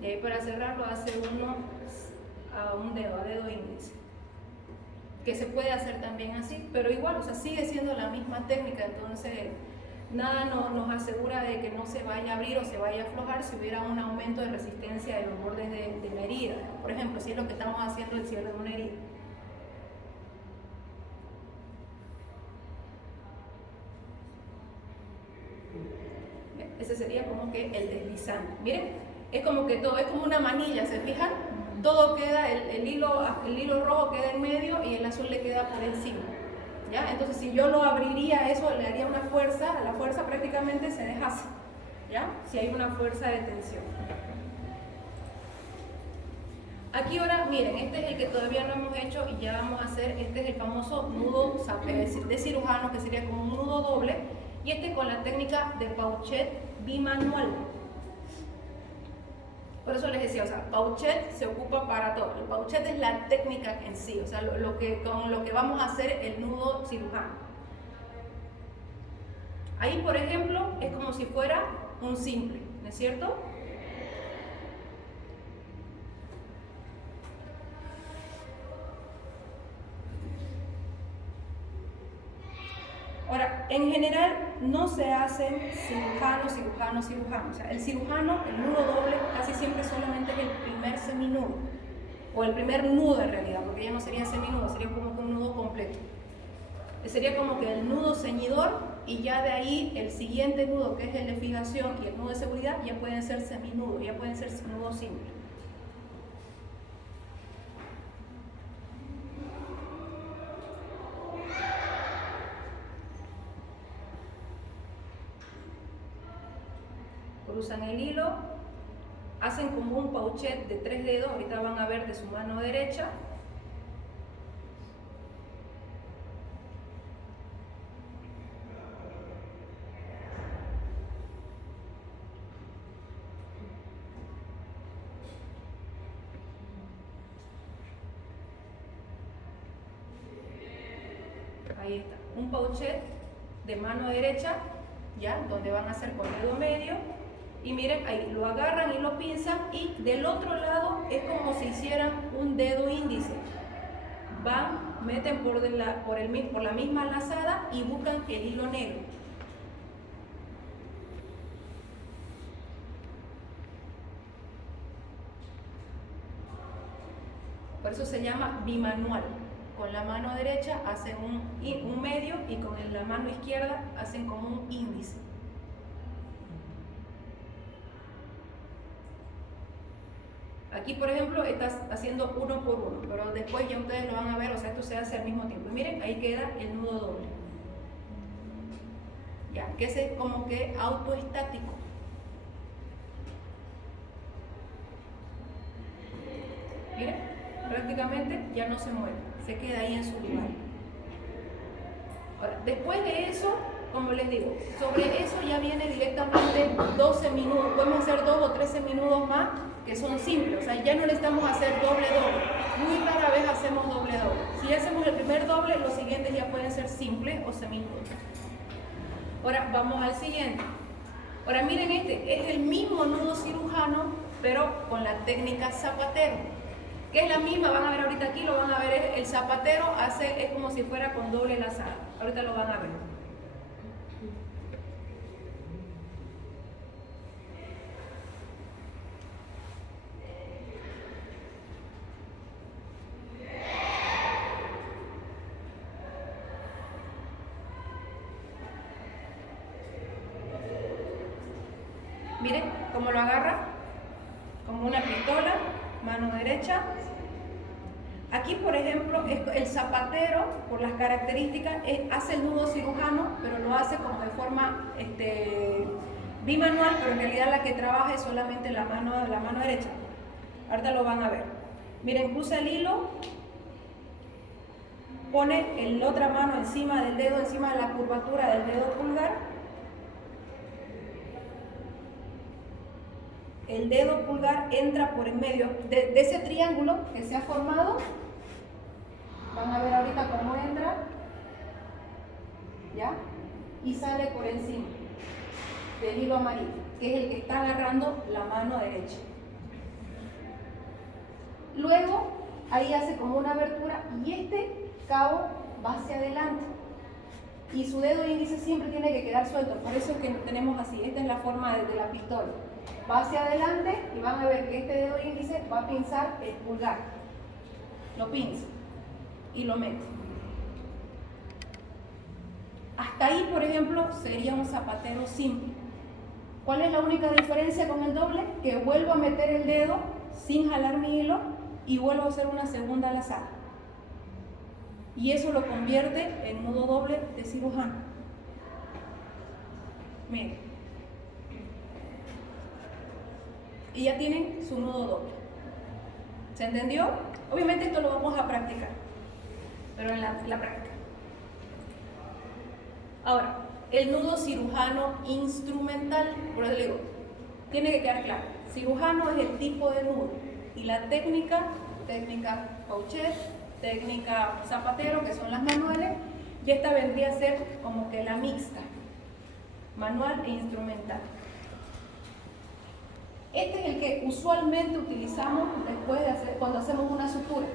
Y ahí para cerrarlo hace uno a un dedo, a dedo índice. Que se puede hacer también así, pero igual, o sea, sigue siendo la misma técnica, entonces nada nos asegura de que no se vaya a abrir o se vaya a aflojar si hubiera un aumento de resistencia de los bordes de la herida. Por ejemplo, si es lo que estamos haciendo el cierre de una herida. Ese sería como que el deslizante. Miren, es como que todo, es como una manilla, ¿se fijan? Todo queda, el hilo rojo queda en medio y el azul le queda por encima, ¿ya? Entonces si yo lo abriría, eso le haría una fuerza, la fuerza prácticamente se deja así, ¿ya? Si hay una fuerza de tensión. Aquí ahora, miren, este es el que todavía no hemos hecho y ya vamos a hacer, este es el famoso nudo de cirujano, que sería como un nudo doble, y este con la técnica de Pauchet bimanual. Por eso les decía, o sea, Pauchet se ocupa para todo. El Pauchet es la técnica en sí, o sea, con lo que vamos a hacer el nudo cirujano. Ahí, por ejemplo, es como si fuera un simple, ¿no es cierto? Ahora, en general no se hacen cirujano. O sea, el cirujano, el nudo doble, casi siempre solamente es el primer seminudo, o el primer nudo en realidad, porque ya no sería seminudo, sería como que un nudo completo. Sería como que el nudo ceñidor, y ya de ahí el siguiente nudo, que es el de fijación y el nudo de seguridad, ya pueden ser seminudos, ya pueden ser nudos simples. Cruzan el hilo, hacen como un pauchet de 3 dedos, ahorita van a ver de su mano derecha. Ahí está, un pauchet de mano derecha, ya, donde van a hacer con dedo medio. Y miren, ahí lo agarran y lo pinzan, y del otro lado es como si hicieran un dedo índice. Van, meten por la misma lazada y buscan el hilo negro. Por eso se llama bimanual. Con la mano derecha hacen un medio y con la mano izquierda hacen como un índice. Aquí, por ejemplo, estás haciendo uno por uno, pero después ya ustedes lo van a ver, o sea, esto se hace al mismo tiempo. Y miren, ahí queda el nudo doble. Ya, que es como que autoestático. Miren, prácticamente ya no se mueve, se queda ahí en su lugar. Ahora, después de eso, como les digo, sobre eso ya viene directamente 12 minutos, podemos hacer 2 o 13 minutos más que son simples, o sea, ya no necesitamos hacer doble. Muy rara vez hacemos doble. Si hacemos el primer doble, los siguientes ya pueden ser simples o seminudos. Ahora vamos al siguiente. Ahora miren este, es el mismo nudo cirujano, pero con la técnica zapatero, que es la misma, van a ver ahorita aquí, lo van a ver, el zapatero es como si fuera con doble lazada. Ahorita lo van a ver. Miren cómo lo agarra, como una pistola, mano derecha. Aquí, por ejemplo, el zapatero, por las características, hace el nudo cirujano, pero lo hace como de forma bimanual, pero en realidad la que trabaja es solamente la mano derecha. Ahorita lo van a ver. Miren, cruza el hilo, pone la otra mano encima del dedo, encima de la curvatura del dedo pulgar. El dedo pulgar entra por en medio de ese triángulo que se ha formado. Van a ver ahorita cómo entra, ¿ya? Y sale por encima del hilo amarillo, que es el que está agarrando la mano derecha. Luego, ahí hace como una abertura y este cabo va hacia adelante. Y su dedo índice siempre tiene que quedar suelto, por eso es que tenemos así, esta es la forma de la pistola. Va hacia adelante y van a ver que este dedo índice va a pinzar el pulgar. Lo pinza y lo mete. Hasta ahí, por ejemplo, sería un zapatero simple. ¿Cuál es la única diferencia con el doble? Que vuelvo a meter el dedo sin jalar mi hilo y vuelvo a hacer una segunda lazada. Y eso lo convierte en nudo doble de cirujano. Miren. Y ya tienen su nudo doble. ¿Se entendió? Obviamente esto lo vamos a practicar, pero en la práctica. Ahora, el nudo cirujano instrumental, por eso digo, tiene que quedar claro. Cirujano es el tipo de nudo y la técnica crochet, técnica zapatero, que son las manuales, y esta vendría a ser como que la mixta, manual e instrumental. Este es el que usualmente utilizamos después de cuando hacemos una sutura.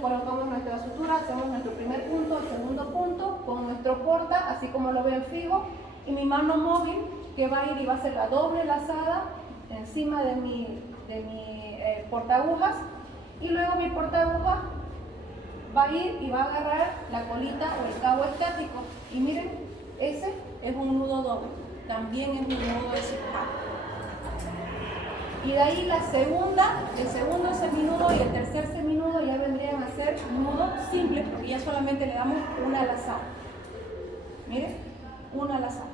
Colocamos nuestra sutura, hacemos nuestro primer punto, el segundo punto, con nuestro porta, así como lo ven fijo, y mi mano móvil que va a ir y va a hacer la doble lazada encima de mi portaagujas, y luego mi portaagujas va a ir y va a agarrar la colita o el cabo estático. Y miren, ese es un nudo doble, también es un nudo de cirujano. Y de ahí el segundo seminudo y el tercer seminudo ya vendrían a ser nudos simples, porque ya solamente le damos una lazada. Miren, una lazada.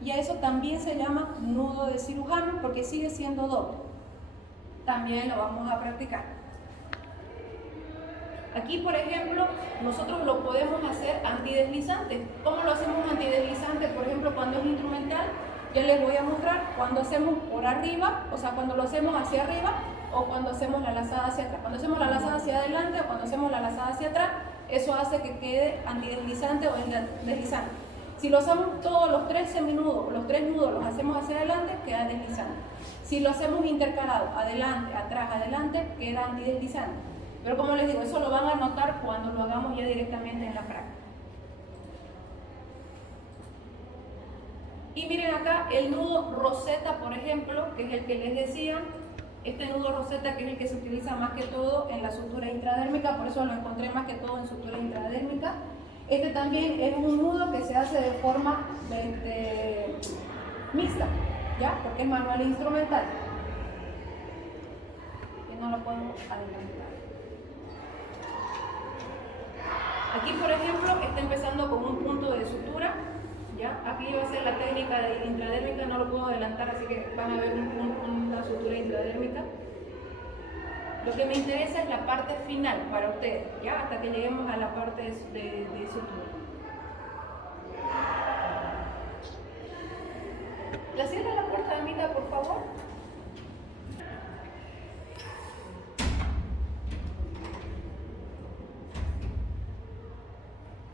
Y a eso también se llama nudo de cirujano, porque sigue siendo doble. También lo vamos a practicar. Aquí, por ejemplo, nosotros lo podemos hacer antideslizante. ¿Cómo lo hacemos antideslizante? Por ejemplo, cuando es instrumental, ya les voy a mostrar cuando hacemos por arriba, o sea, cuando lo hacemos hacia arriba o cuando hacemos la lazada hacia atrás. Cuando hacemos la lazada hacia adelante o cuando hacemos la lazada hacia atrás, eso hace que quede antideslizante o deslizante. Si lo hacemos todos los tres seminudos, los tres nudos los hacemos hacia adelante, queda deslizante. Si lo hacemos intercalado, adelante, atrás, adelante, queda antideslizante. Pero como les digo, eso lo van a notar cuando lo hagamos ya directamente en la práctica. Y miren acá el nudo roseta, por ejemplo, que es el que les decía, este nudo roseta que es el que se utiliza más que todo en la sutura intradérmica, por eso lo encontré más que todo en sutura intradérmica. Este también es un nudo que se hace de forma mixta, ¿ya? Porque es manual e instrumental. lo puedo adelantar. Aquí, por ejemplo, está empezando con un punto de sutura, ¿ya? Aquí va a ser la técnica de intradérmica, no lo puedo adelantar, así que van a ver una sutura intradérmica. Lo que me interesa es la parte final para ustedes, ¿ya? Hasta que lleguemos a la parte de sutura. ¿La cierra la puerta, Amita, por favor?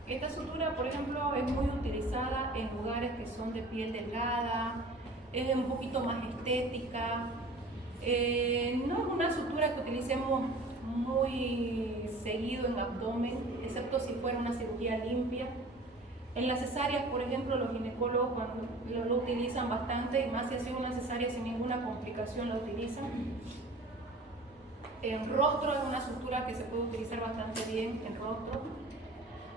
Esta sutura, por ejemplo, es muy utilizada en lugares que son de piel delgada, es un poquito más estética. No es una sutura que utilicemos muy seguido en abdomen, excepto si fuera una cirugía limpia. En las cesáreas, por ejemplo, los ginecólogos cuando lo utilizan bastante, y más si ha sido una cesárea sin ninguna complicación lo utilizan. En rostro es una sutura que se puede utilizar bastante bien en rostro.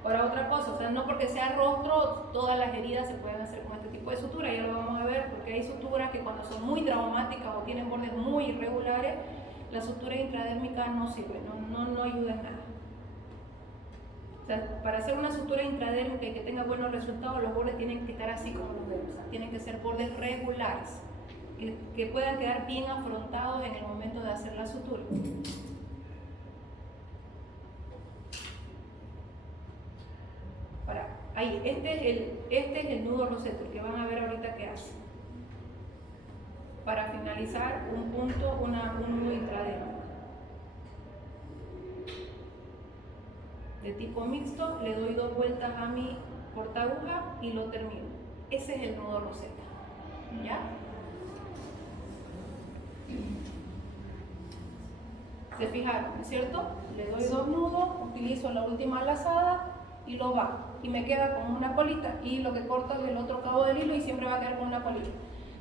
Ahora otra cosa, o sea, no porque sea rostro, todas las heridas se pueden hacer con este tipo de sutura, ya lo vamos a ver, porque hay suturas que cuando son muy traumáticas o tienen bordes muy irregulares, la sutura intradérmica no sirve, no ayuda en nada. O sea, para hacer una sutura intradérmica y que tenga buenos resultados, los bordes tienen que estar así como los vemos, o sea, tienen que ser bordes regulares, que puedan quedar bien afrontados en el momento de hacer la sutura. Ahí, este es el nudo roseto, que van a ver ahorita qué hace. Para finalizar, un punto, un nudo intradérmico. De tipo mixto, le doy 2 vueltas a mi cortaguja y lo termino. Ese es el nudo roseta. ¿Ya? ¿Se fijaron? ¿No es cierto? Le doy 2 nudos, utilizo la última lazada y lo bajo. Y me queda con una colita. Y lo que corto es el otro cabo del hilo y siempre va a quedar con una colita.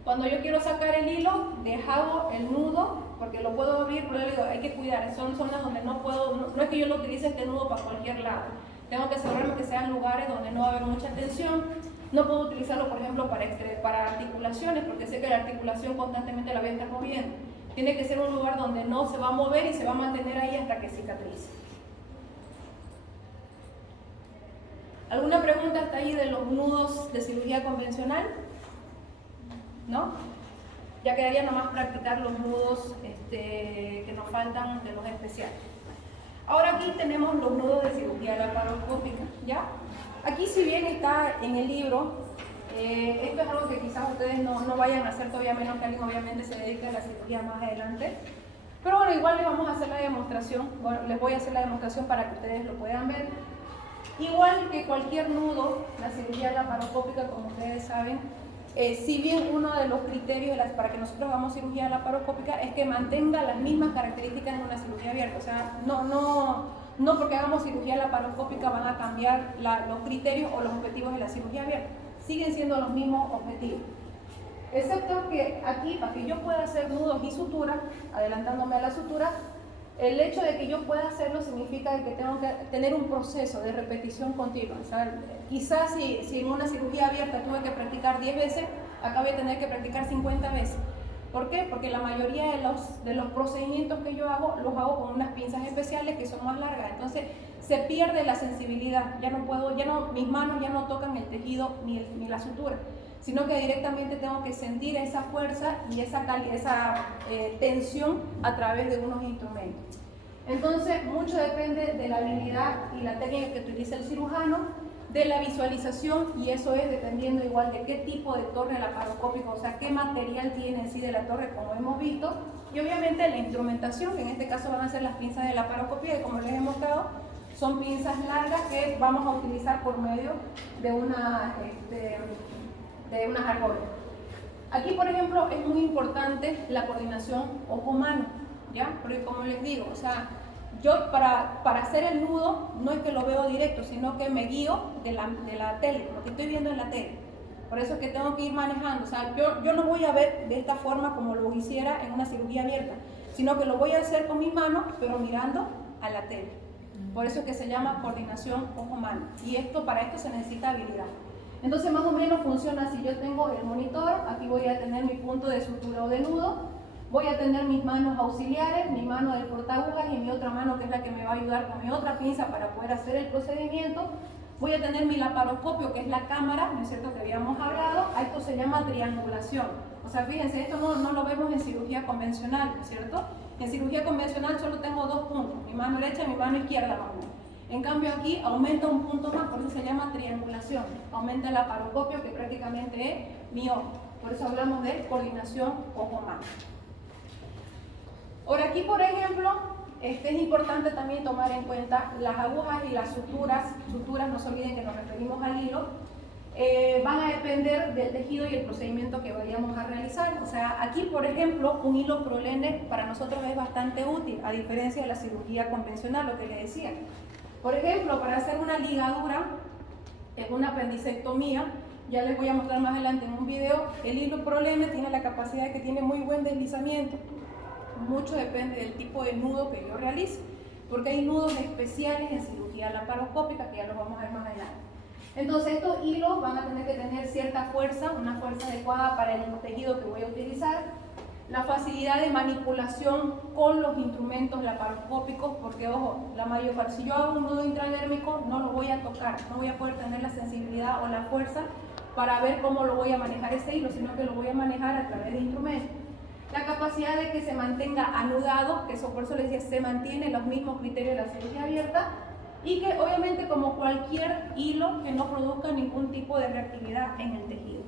Cuando yo quiero sacar el hilo, deshago el nudo, porque lo puedo abrir, pero le digo, hay que cuidar, son zonas donde no puedo, no es que yo lo utilice este nudo para cualquier lado. Tengo que asegurarme que sean lugares donde no va a haber mucha tensión. No puedo utilizarlo, por ejemplo, para articulaciones, porque sé que la articulación constantemente la voy a estar moviendo. Tiene que ser un lugar donde no se va a mover y se va a mantener ahí hasta que cicatrice. ¿Alguna pregunta hasta ahí de los nudos de cirugía convencional? ¿No? Ya quedaría nomás practicar los nudos que nos faltan de los especiales. Ahora aquí tenemos los nudos de cirugía laparoscópica, ¿ya? Aquí, si bien está en el libro, esto es algo que quizás ustedes no vayan a hacer todavía, menos que alguien obviamente se dedique a la cirugía más adelante. Pero bueno, igual les vamos a hacer la demostración, bueno, les voy a hacer la demostración para que ustedes lo puedan ver. Igual que cualquier nudo, la cirugía laparoscópica, como ustedes saben, si bien uno de los criterios para que nosotros hagamos cirugía laparoscópica es que mantenga las mismas características en una cirugía abierta. O sea, no porque hagamos cirugía laparoscópica van a cambiar los criterios o los objetivos de la cirugía abierta. Siguen siendo los mismos objetivos. Excepto que aquí, para que yo pueda hacer nudos y suturas, adelantándome a la sutura, el hecho de que yo pueda hacerlo significa que tengo que tener un proceso de repetición continua. O sea, quizás si en una cirugía abierta tuve que practicar 10 veces, acá voy a tener que practicar 50 veces. ¿Por qué? Porque la mayoría de los procedimientos que yo hago, los hago con unas pinzas especiales que son más largas. Entonces se pierde la sensibilidad. Mis manos ya no tocan el tejido ni la sutura, sino que directamente tengo que sentir esa fuerza y esa tensión a través de unos instrumentos. Entonces, mucho depende de la habilidad y la técnica que utiliza el cirujano, de la visualización, y eso es dependiendo igual de qué tipo de torre laparoscópica, o sea, qué material tiene en sí de la torre, como hemos visto, y obviamente la instrumentación, que en este caso van a ser las pinzas de laparoscopía, que como les he mostrado, son pinzas largas que vamos a utilizar por medio de unas argollas. Aquí, por ejemplo, es muy importante la coordinación ojo-mano, ¿ya? Porque como les digo, o sea, yo para hacer el nudo no es que lo veo directo, sino que me guío de la tele, lo que estoy viendo en la tele. Por eso es que tengo que ir manejando. O sea, yo no voy a ver de esta forma como lo hiciera en una cirugía abierta, sino que lo voy a hacer con mis manos, pero mirando a la tele. Por eso es que se llama coordinación ojo-mano. Y para esto se necesita habilidad. Entonces, más o menos funciona así. Yo tengo el monitor, aquí voy a tener mi punto de sutura o de nudo. Voy a tener mis manos auxiliares, mi mano de portagujas y mi otra mano que es la que me va a ayudar con mi otra pinza para poder hacer el procedimiento. Voy a tener mi laparoscopio, que es la cámara, ¿no es cierto?, que habíamos hablado. A esto se llama triangulación. O sea, fíjense, esto no lo vemos en cirugía convencional, ¿no es cierto? En cirugía convencional solo tengo dos puntos, mi mano derecha y mi mano izquierda. En cambio aquí aumenta un punto más, por eso se llama triangulación. Aumenta el laparoscopio, que prácticamente es mi ojo. Por eso hablamos de coordinación ojo-mano. Ahora aquí, por ejemplo, es importante también tomar en cuenta las agujas y las suturas. Suturas, no se olviden que nos referimos al hilo. Van a depender del tejido y el procedimiento que vayamos a realizar. O sea, aquí, por ejemplo, un hilo prolene para nosotros es bastante útil, a diferencia de la cirugía convencional, lo que les decía. Por ejemplo, para hacer una ligadura en una apendicectomía, ya les voy a mostrar más adelante en un video, el hilo prolene tiene la capacidad de que tiene muy buen deslizamiento. Mucho depende del tipo de nudo que yo realice, porque hay nudos especiales en cirugía laparoscópica que ya los vamos a ver más adelante. Entonces estos hilos van a tener que tener cierta fuerza, una fuerza adecuada para el tejido que voy a utilizar, la facilidad de manipulación con los instrumentos laparoscópicos, porque ojo, la mayor parte, si yo hago un nudo intradérmico no lo voy a tocar, no voy a poder tener la sensibilidad o la fuerza para ver cómo lo voy a manejar ese hilo, sino que lo voy a manejar a través de instrumentos. La capacidad de que se mantenga anudado, que eso por eso les decía, se mantiene los mismos criterios de la cirugía abierta, y que obviamente como cualquier hilo que no produzca ningún tipo de reactividad en el tejido.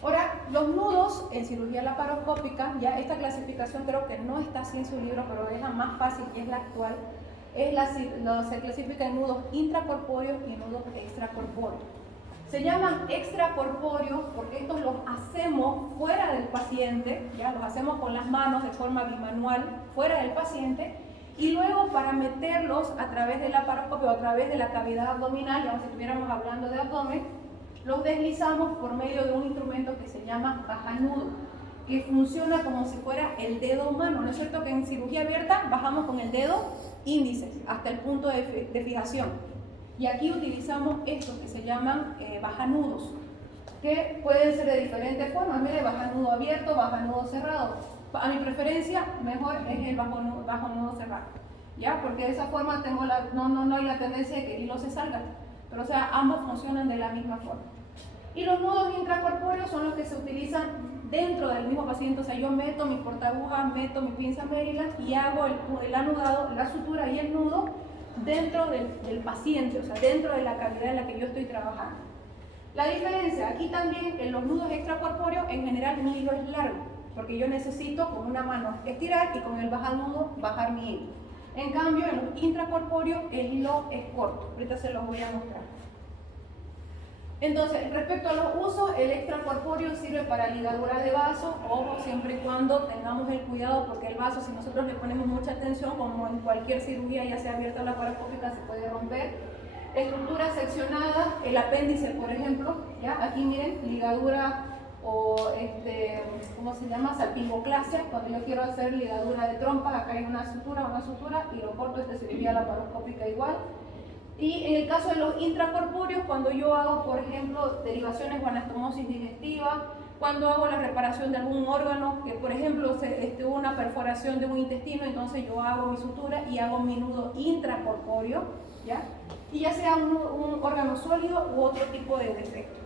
Ahora, los nudos en cirugía laparoscópica, ya esta clasificación creo que no está así en su libro, pero es la más fácil y es la actual, se clasifica en nudos intracorpóreos y nudos extracorpóreos. Se llaman extracorpóreos porque estos los hacemos fuera del paciente, ya los hacemos con las manos de forma bimanual, fuera del paciente, y luego para meterlos a través del laparoscopio, a través de la cavidad abdominal, ya como si estuviéramos hablando de abdomen, los deslizamos por medio de un instrumento que se llama bajanudo, que funciona como si fuera el dedo humano. ¿No es cierto que en cirugía abierta bajamos con el dedo índice hasta el punto de fijación? Y aquí utilizamos estos que se llaman bajanudos, que pueden ser de diferentes formas. Mire, bajanudo abierto, bajanudo cerrado. A mi preferencia, mejor es el bajanudo cerrado, ¿ya? Porque de esa forma tengo no hay la tendencia de que el hilo se salga. Pero o sea, ambos funcionan de la misma forma. Y los nudos intracorpóreos son los que se utilizan dentro del mismo paciente. O sea, yo meto mi portaguja, meto mi pinza Maryland y hago el anudado, la sutura y el nudo dentro del paciente, o sea, dentro de la cavidad en la que yo estoy trabajando. La diferencia, aquí también en los nudos extracorpóreos, en general mi hilo es largo, porque yo necesito con una mano estirar y con el bajanudo bajar mi hilo. En cambio, en los intracorpóreos el hilo es corto. Ahorita se los voy a mostrar. Entonces, respecto a los usos, el extracorpóreo sirve para ligadura de vaso, ojo, siempre y cuando tengamos el cuidado, porque el vaso, si nosotros le ponemos mucha atención, como en cualquier cirugía, ya sea abierta o laparoscópica, se puede romper. Estructura seccionada, el apéndice, por ejemplo, ¿ya? Aquí miren, ligadura o ¿cómo se llama? Salpingoclasia, cuando yo quiero hacer ligadura de trompas, acá hay una sutura y lo corto, cirugía laparoscópica igual. Y en el caso de los intracorpóreos, cuando yo hago, por ejemplo, derivaciones o anastomosis digestiva, cuando hago la reparación de algún órgano, que por ejemplo hubo una perforación de un intestino, entonces yo hago mi sutura y hago mi nudo intracorpóreo, ¿ya? Y ya sea un órgano sólido u otro tipo de defecto.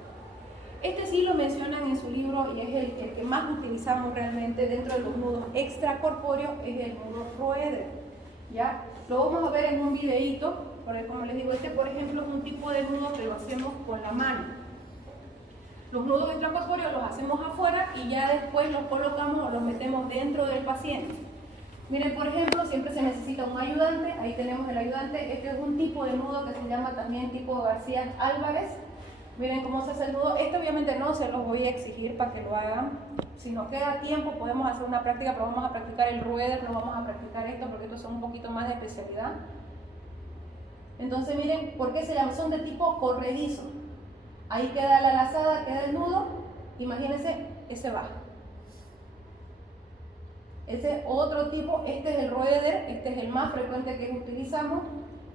Este sí lo mencionan en su libro y es el que más utilizamos realmente dentro de los nudos extracorpóreos, es el nudo Roeder, ¿ya? Lo vamos a ver en un videíto, porque como les digo, por ejemplo es un tipo de nudo que lo hacemos con la mano. Los nudos extracorpóreos los hacemos afuera y ya después los colocamos o los metemos dentro del paciente. Miren, por ejemplo, siempre se necesita un ayudante, ahí tenemos el ayudante. Este es un tipo de nudo que se llama también tipo García Álvarez. Miren cómo se hace el nudo. Este obviamente no se los voy a exigir para que lo hagan. Si nos queda tiempo podemos hacer una práctica, pero vamos a practicar el Roeder, no vamos a practicar esto porque estos son un poquito más de especialidad. Entonces miren, ¿por qué se llaman? Son de tipo corredizo. Ahí queda la lazada, queda el nudo. Imagínense, ese va. Ese otro tipo, este es el Roeder, este es el más frecuente que utilizamos.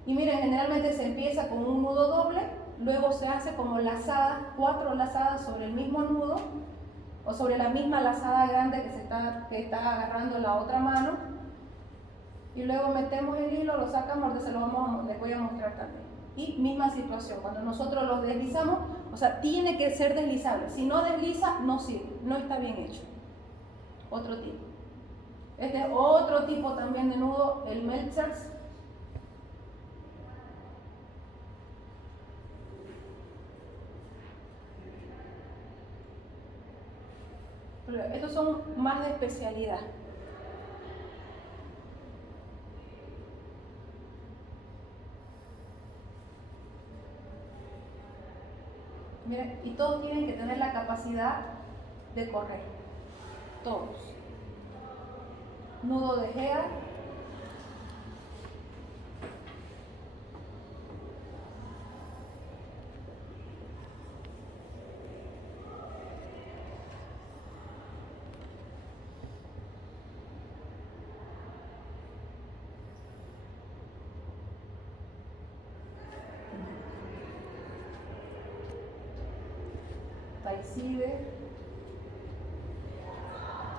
Y miren, generalmente se empieza con un nudo doble, luego se hace como lazadas, 4 lazadas sobre el mismo nudo, o sobre la misma lazada grande que está agarrando la otra mano, y luego metemos el hilo, lo sacamos, les voy a mostrar también. Y misma situación, cuando nosotros los deslizamos, o sea, tiene que ser deslizable. Si no desliza, no sirve, no está bien hecho. Otro tipo. Este es otro tipo también de nudo, el Meltzers. Pero estos son más de especialidad. Miren, y todos tienen que tener la capacidad de correr. Todos. Nudo de Gea. Taiside.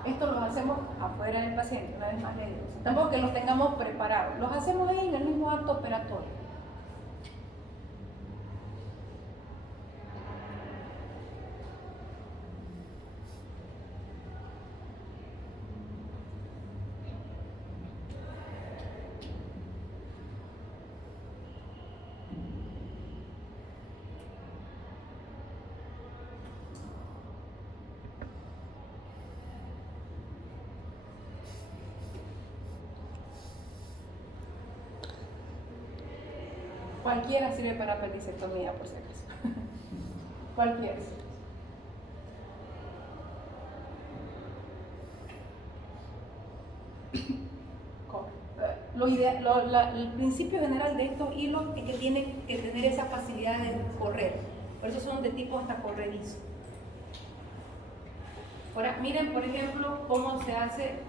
Esto los hacemos afuera del paciente, una vez más le digo. Tampoco que los tengamos preparados. Los hacemos ahí en el mismo acto operatorio. Cualquiera sirve para apendicectomía, por si acaso. Cualquiera. El principio general de estos hilos es que tienen que tener esa facilidad de correr. Por eso son de tipo hasta corredizo. Ahora, miren, por ejemplo, cómo se hace,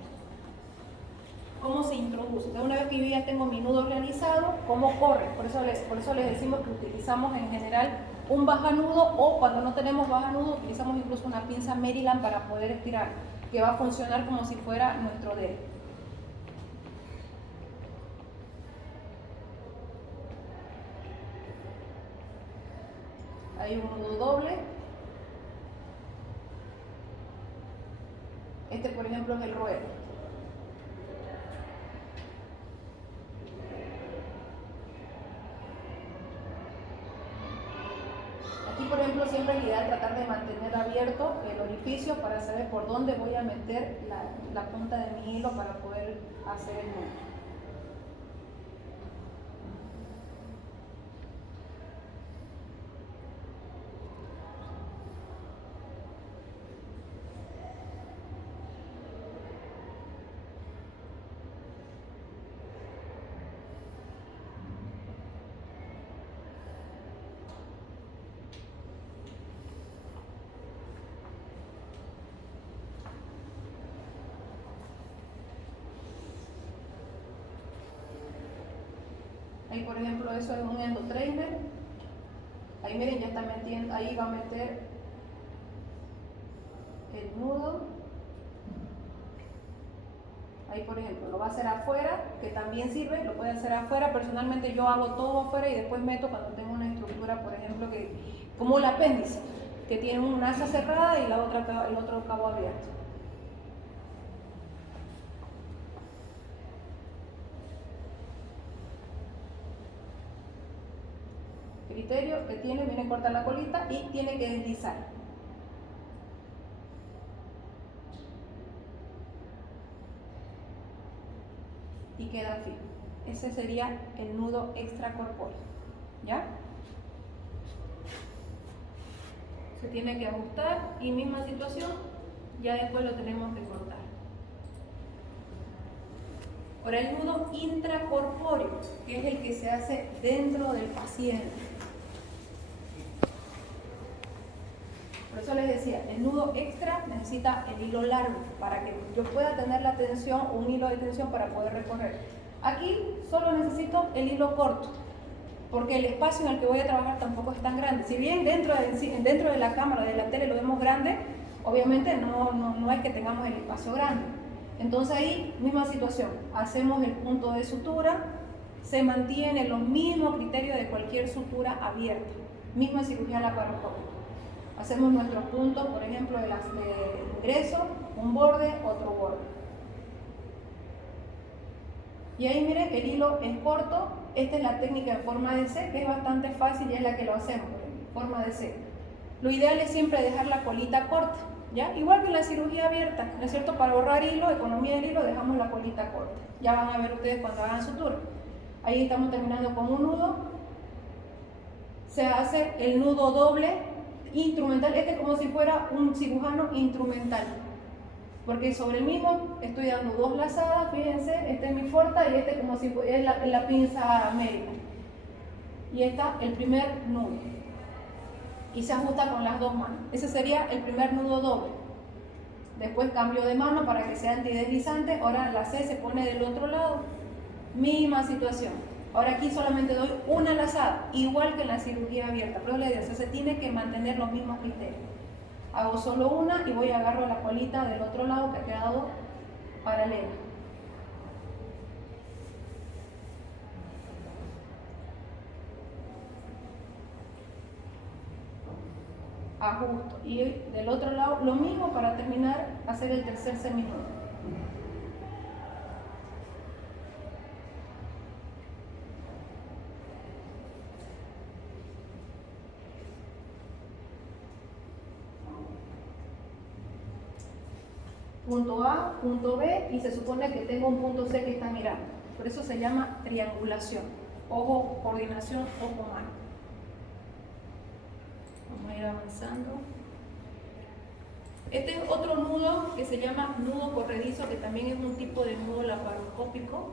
cómo se introduce. Entonces, una vez que yo ya tengo mi nudo realizado, cómo corre. Por eso les decimos que utilizamos en general un bajanudo, o cuando no tenemos bajanudo, utilizamos incluso una pinza Maryland para poder estirar, que va a funcionar como si fuera nuestro dedo. Hay un nudo doble. Este, por ejemplo, es el ruedo. Aquí, por ejemplo, siempre es ideal tratar de mantener abierto el orificio para saber por dónde voy a meter la punta de mi hilo para poder hacer el nudo. Ahí, por ejemplo, eso es un endotrainer. Ahí miren, ya está metiendo, ahí va a meter el nudo. Ahí, por ejemplo, lo va a hacer afuera, que también sirve, lo puede hacer afuera. Personalmente yo hago todo afuera y después meto cuando tengo una estructura, por ejemplo, como el apéndice, que tiene una asa cerrada y el otro cabo abierto. Criterio que tiene, viene corta la colita y tiene que deslizar. Y queda firme. Ese sería el nudo extracorpóreo. ¿Ya? Se tiene que ajustar y misma situación, ya después lo tenemos que cortar. Ahora el nudo intracorpóreo, que es el que se hace dentro del paciente. Por eso les decía, el nudo extra necesita el hilo largo para que yo pueda tener la tensión, un hilo de tensión para poder recorrer. Aquí solo necesito el hilo corto, porque el espacio en el que voy a trabajar tampoco es tan grande. Si bien dentro de la cámara de la tele lo vemos grande, Obviamente no es que tengamos el espacio grande. Entonces ahí, misma situación, hacemos el punto de sutura, se mantiene los mismos criterios de cualquier sutura abierta, misma cirugía laparoscópica. Hacemos nuestros puntos, por ejemplo, de ingreso, un borde, otro borde. Y ahí miren, el hilo es corto. Esta es la técnica en forma de C, que es bastante fácil y es la que lo hacemos, en forma de C. Lo ideal es siempre dejar la colita corta, ¿ya? Igual que en la cirugía abierta, ¿no es cierto? Para ahorrar hilo, economía del hilo, dejamos la colita corta. Ya van a ver ustedes cuando hagan sutura. Ahí estamos terminando con un nudo. Se hace el nudo doble instrumental. Este es como si fuera un cirujano instrumental, porque sobre el mismo estoy dando dos lazadas. Fíjense, este es mi forta y este como si es la pinza médica. Y está el primer nudo. Y se ajusta con las dos manos. Ese sería el primer nudo doble. Después cambio de mano para que sea antideslizante. Ahora la C se pone del otro lado. Misma situación. Ahora aquí solamente doy una lazada, igual que en la cirugía abierta. Pero le digo, se tiene que mantener los mismos criterios. Hago solo una y voy y agarro la colita del otro lado que ha quedado paralela. Ajusto. Y del otro lado lo mismo para terminar, hacer el tercer seminudo. Punto A, punto B, y se supone que tengo un punto C que está mirando. Por eso se llama triangulación. Ojo, coordinación, ojo, mano. Vamos a ir avanzando. Este es otro nudo que se llama nudo corredizo, que también es un tipo de nudo laparoscópico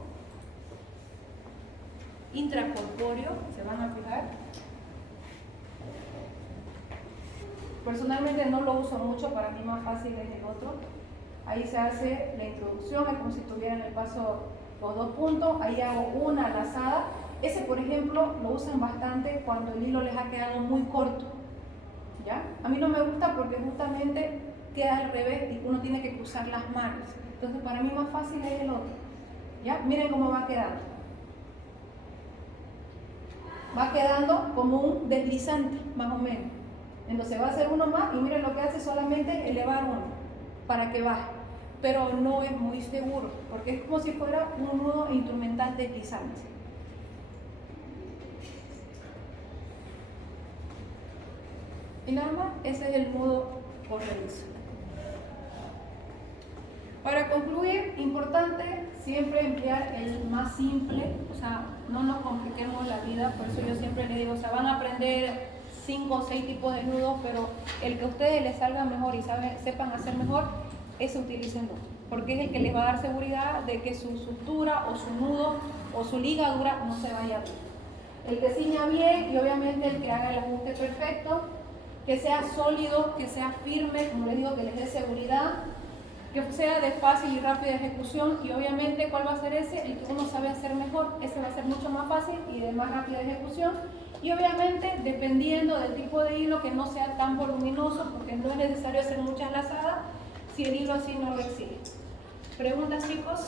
intracorpóreo, se van a fijar. Personalmente no lo uso mucho, para mí más fácil es el otro. Ahí se hace la introducción, es como si tuviera en el paso los dos puntos. Ahí hago una lazada. Ese, por ejemplo, lo usan bastante cuando el hilo les ha quedado muy corto, ¿ya? A mí no me gusta porque justamente queda al revés y uno tiene que cruzar las manos. Entonces, para mí más fácil es el otro, ¿ya? Miren cómo va quedando. Va quedando como un deslizante, más o menos. Entonces va a hacer uno más y miren lo que hace, solamente elevar uno para que baje. Pero no es muy seguro, porque es como si fuera un nudo instrumental deslizante. Y nada más, ese es el nudo corredizo. Para concluir, importante siempre emplear el más simple, o sea, no nos compliquemos la vida. Por eso yo siempre les digo, o sea, van a aprender 5 o 6 tipos de nudos, pero el que a ustedes les salga mejor y sepan hacer mejor, ese utilícenlo, porque es el que les va a dar seguridad de que su sutura o su nudo o su ligadura no se vaya a abrir. El que ciña bien y obviamente el que haga el ajuste perfecto, que sea sólido, que sea firme, como les digo, que les dé seguridad, que sea de fácil y rápida ejecución. Y obviamente, ¿cuál va a ser ese? El que uno sabe hacer mejor, ese va a ser mucho más fácil y de más rápida ejecución. Y obviamente, dependiendo del tipo de hilo, que no sea tan voluminoso, porque no es necesario hacer muchas lazadas si el hilo así no lo exige. ¿Preguntas, chicos?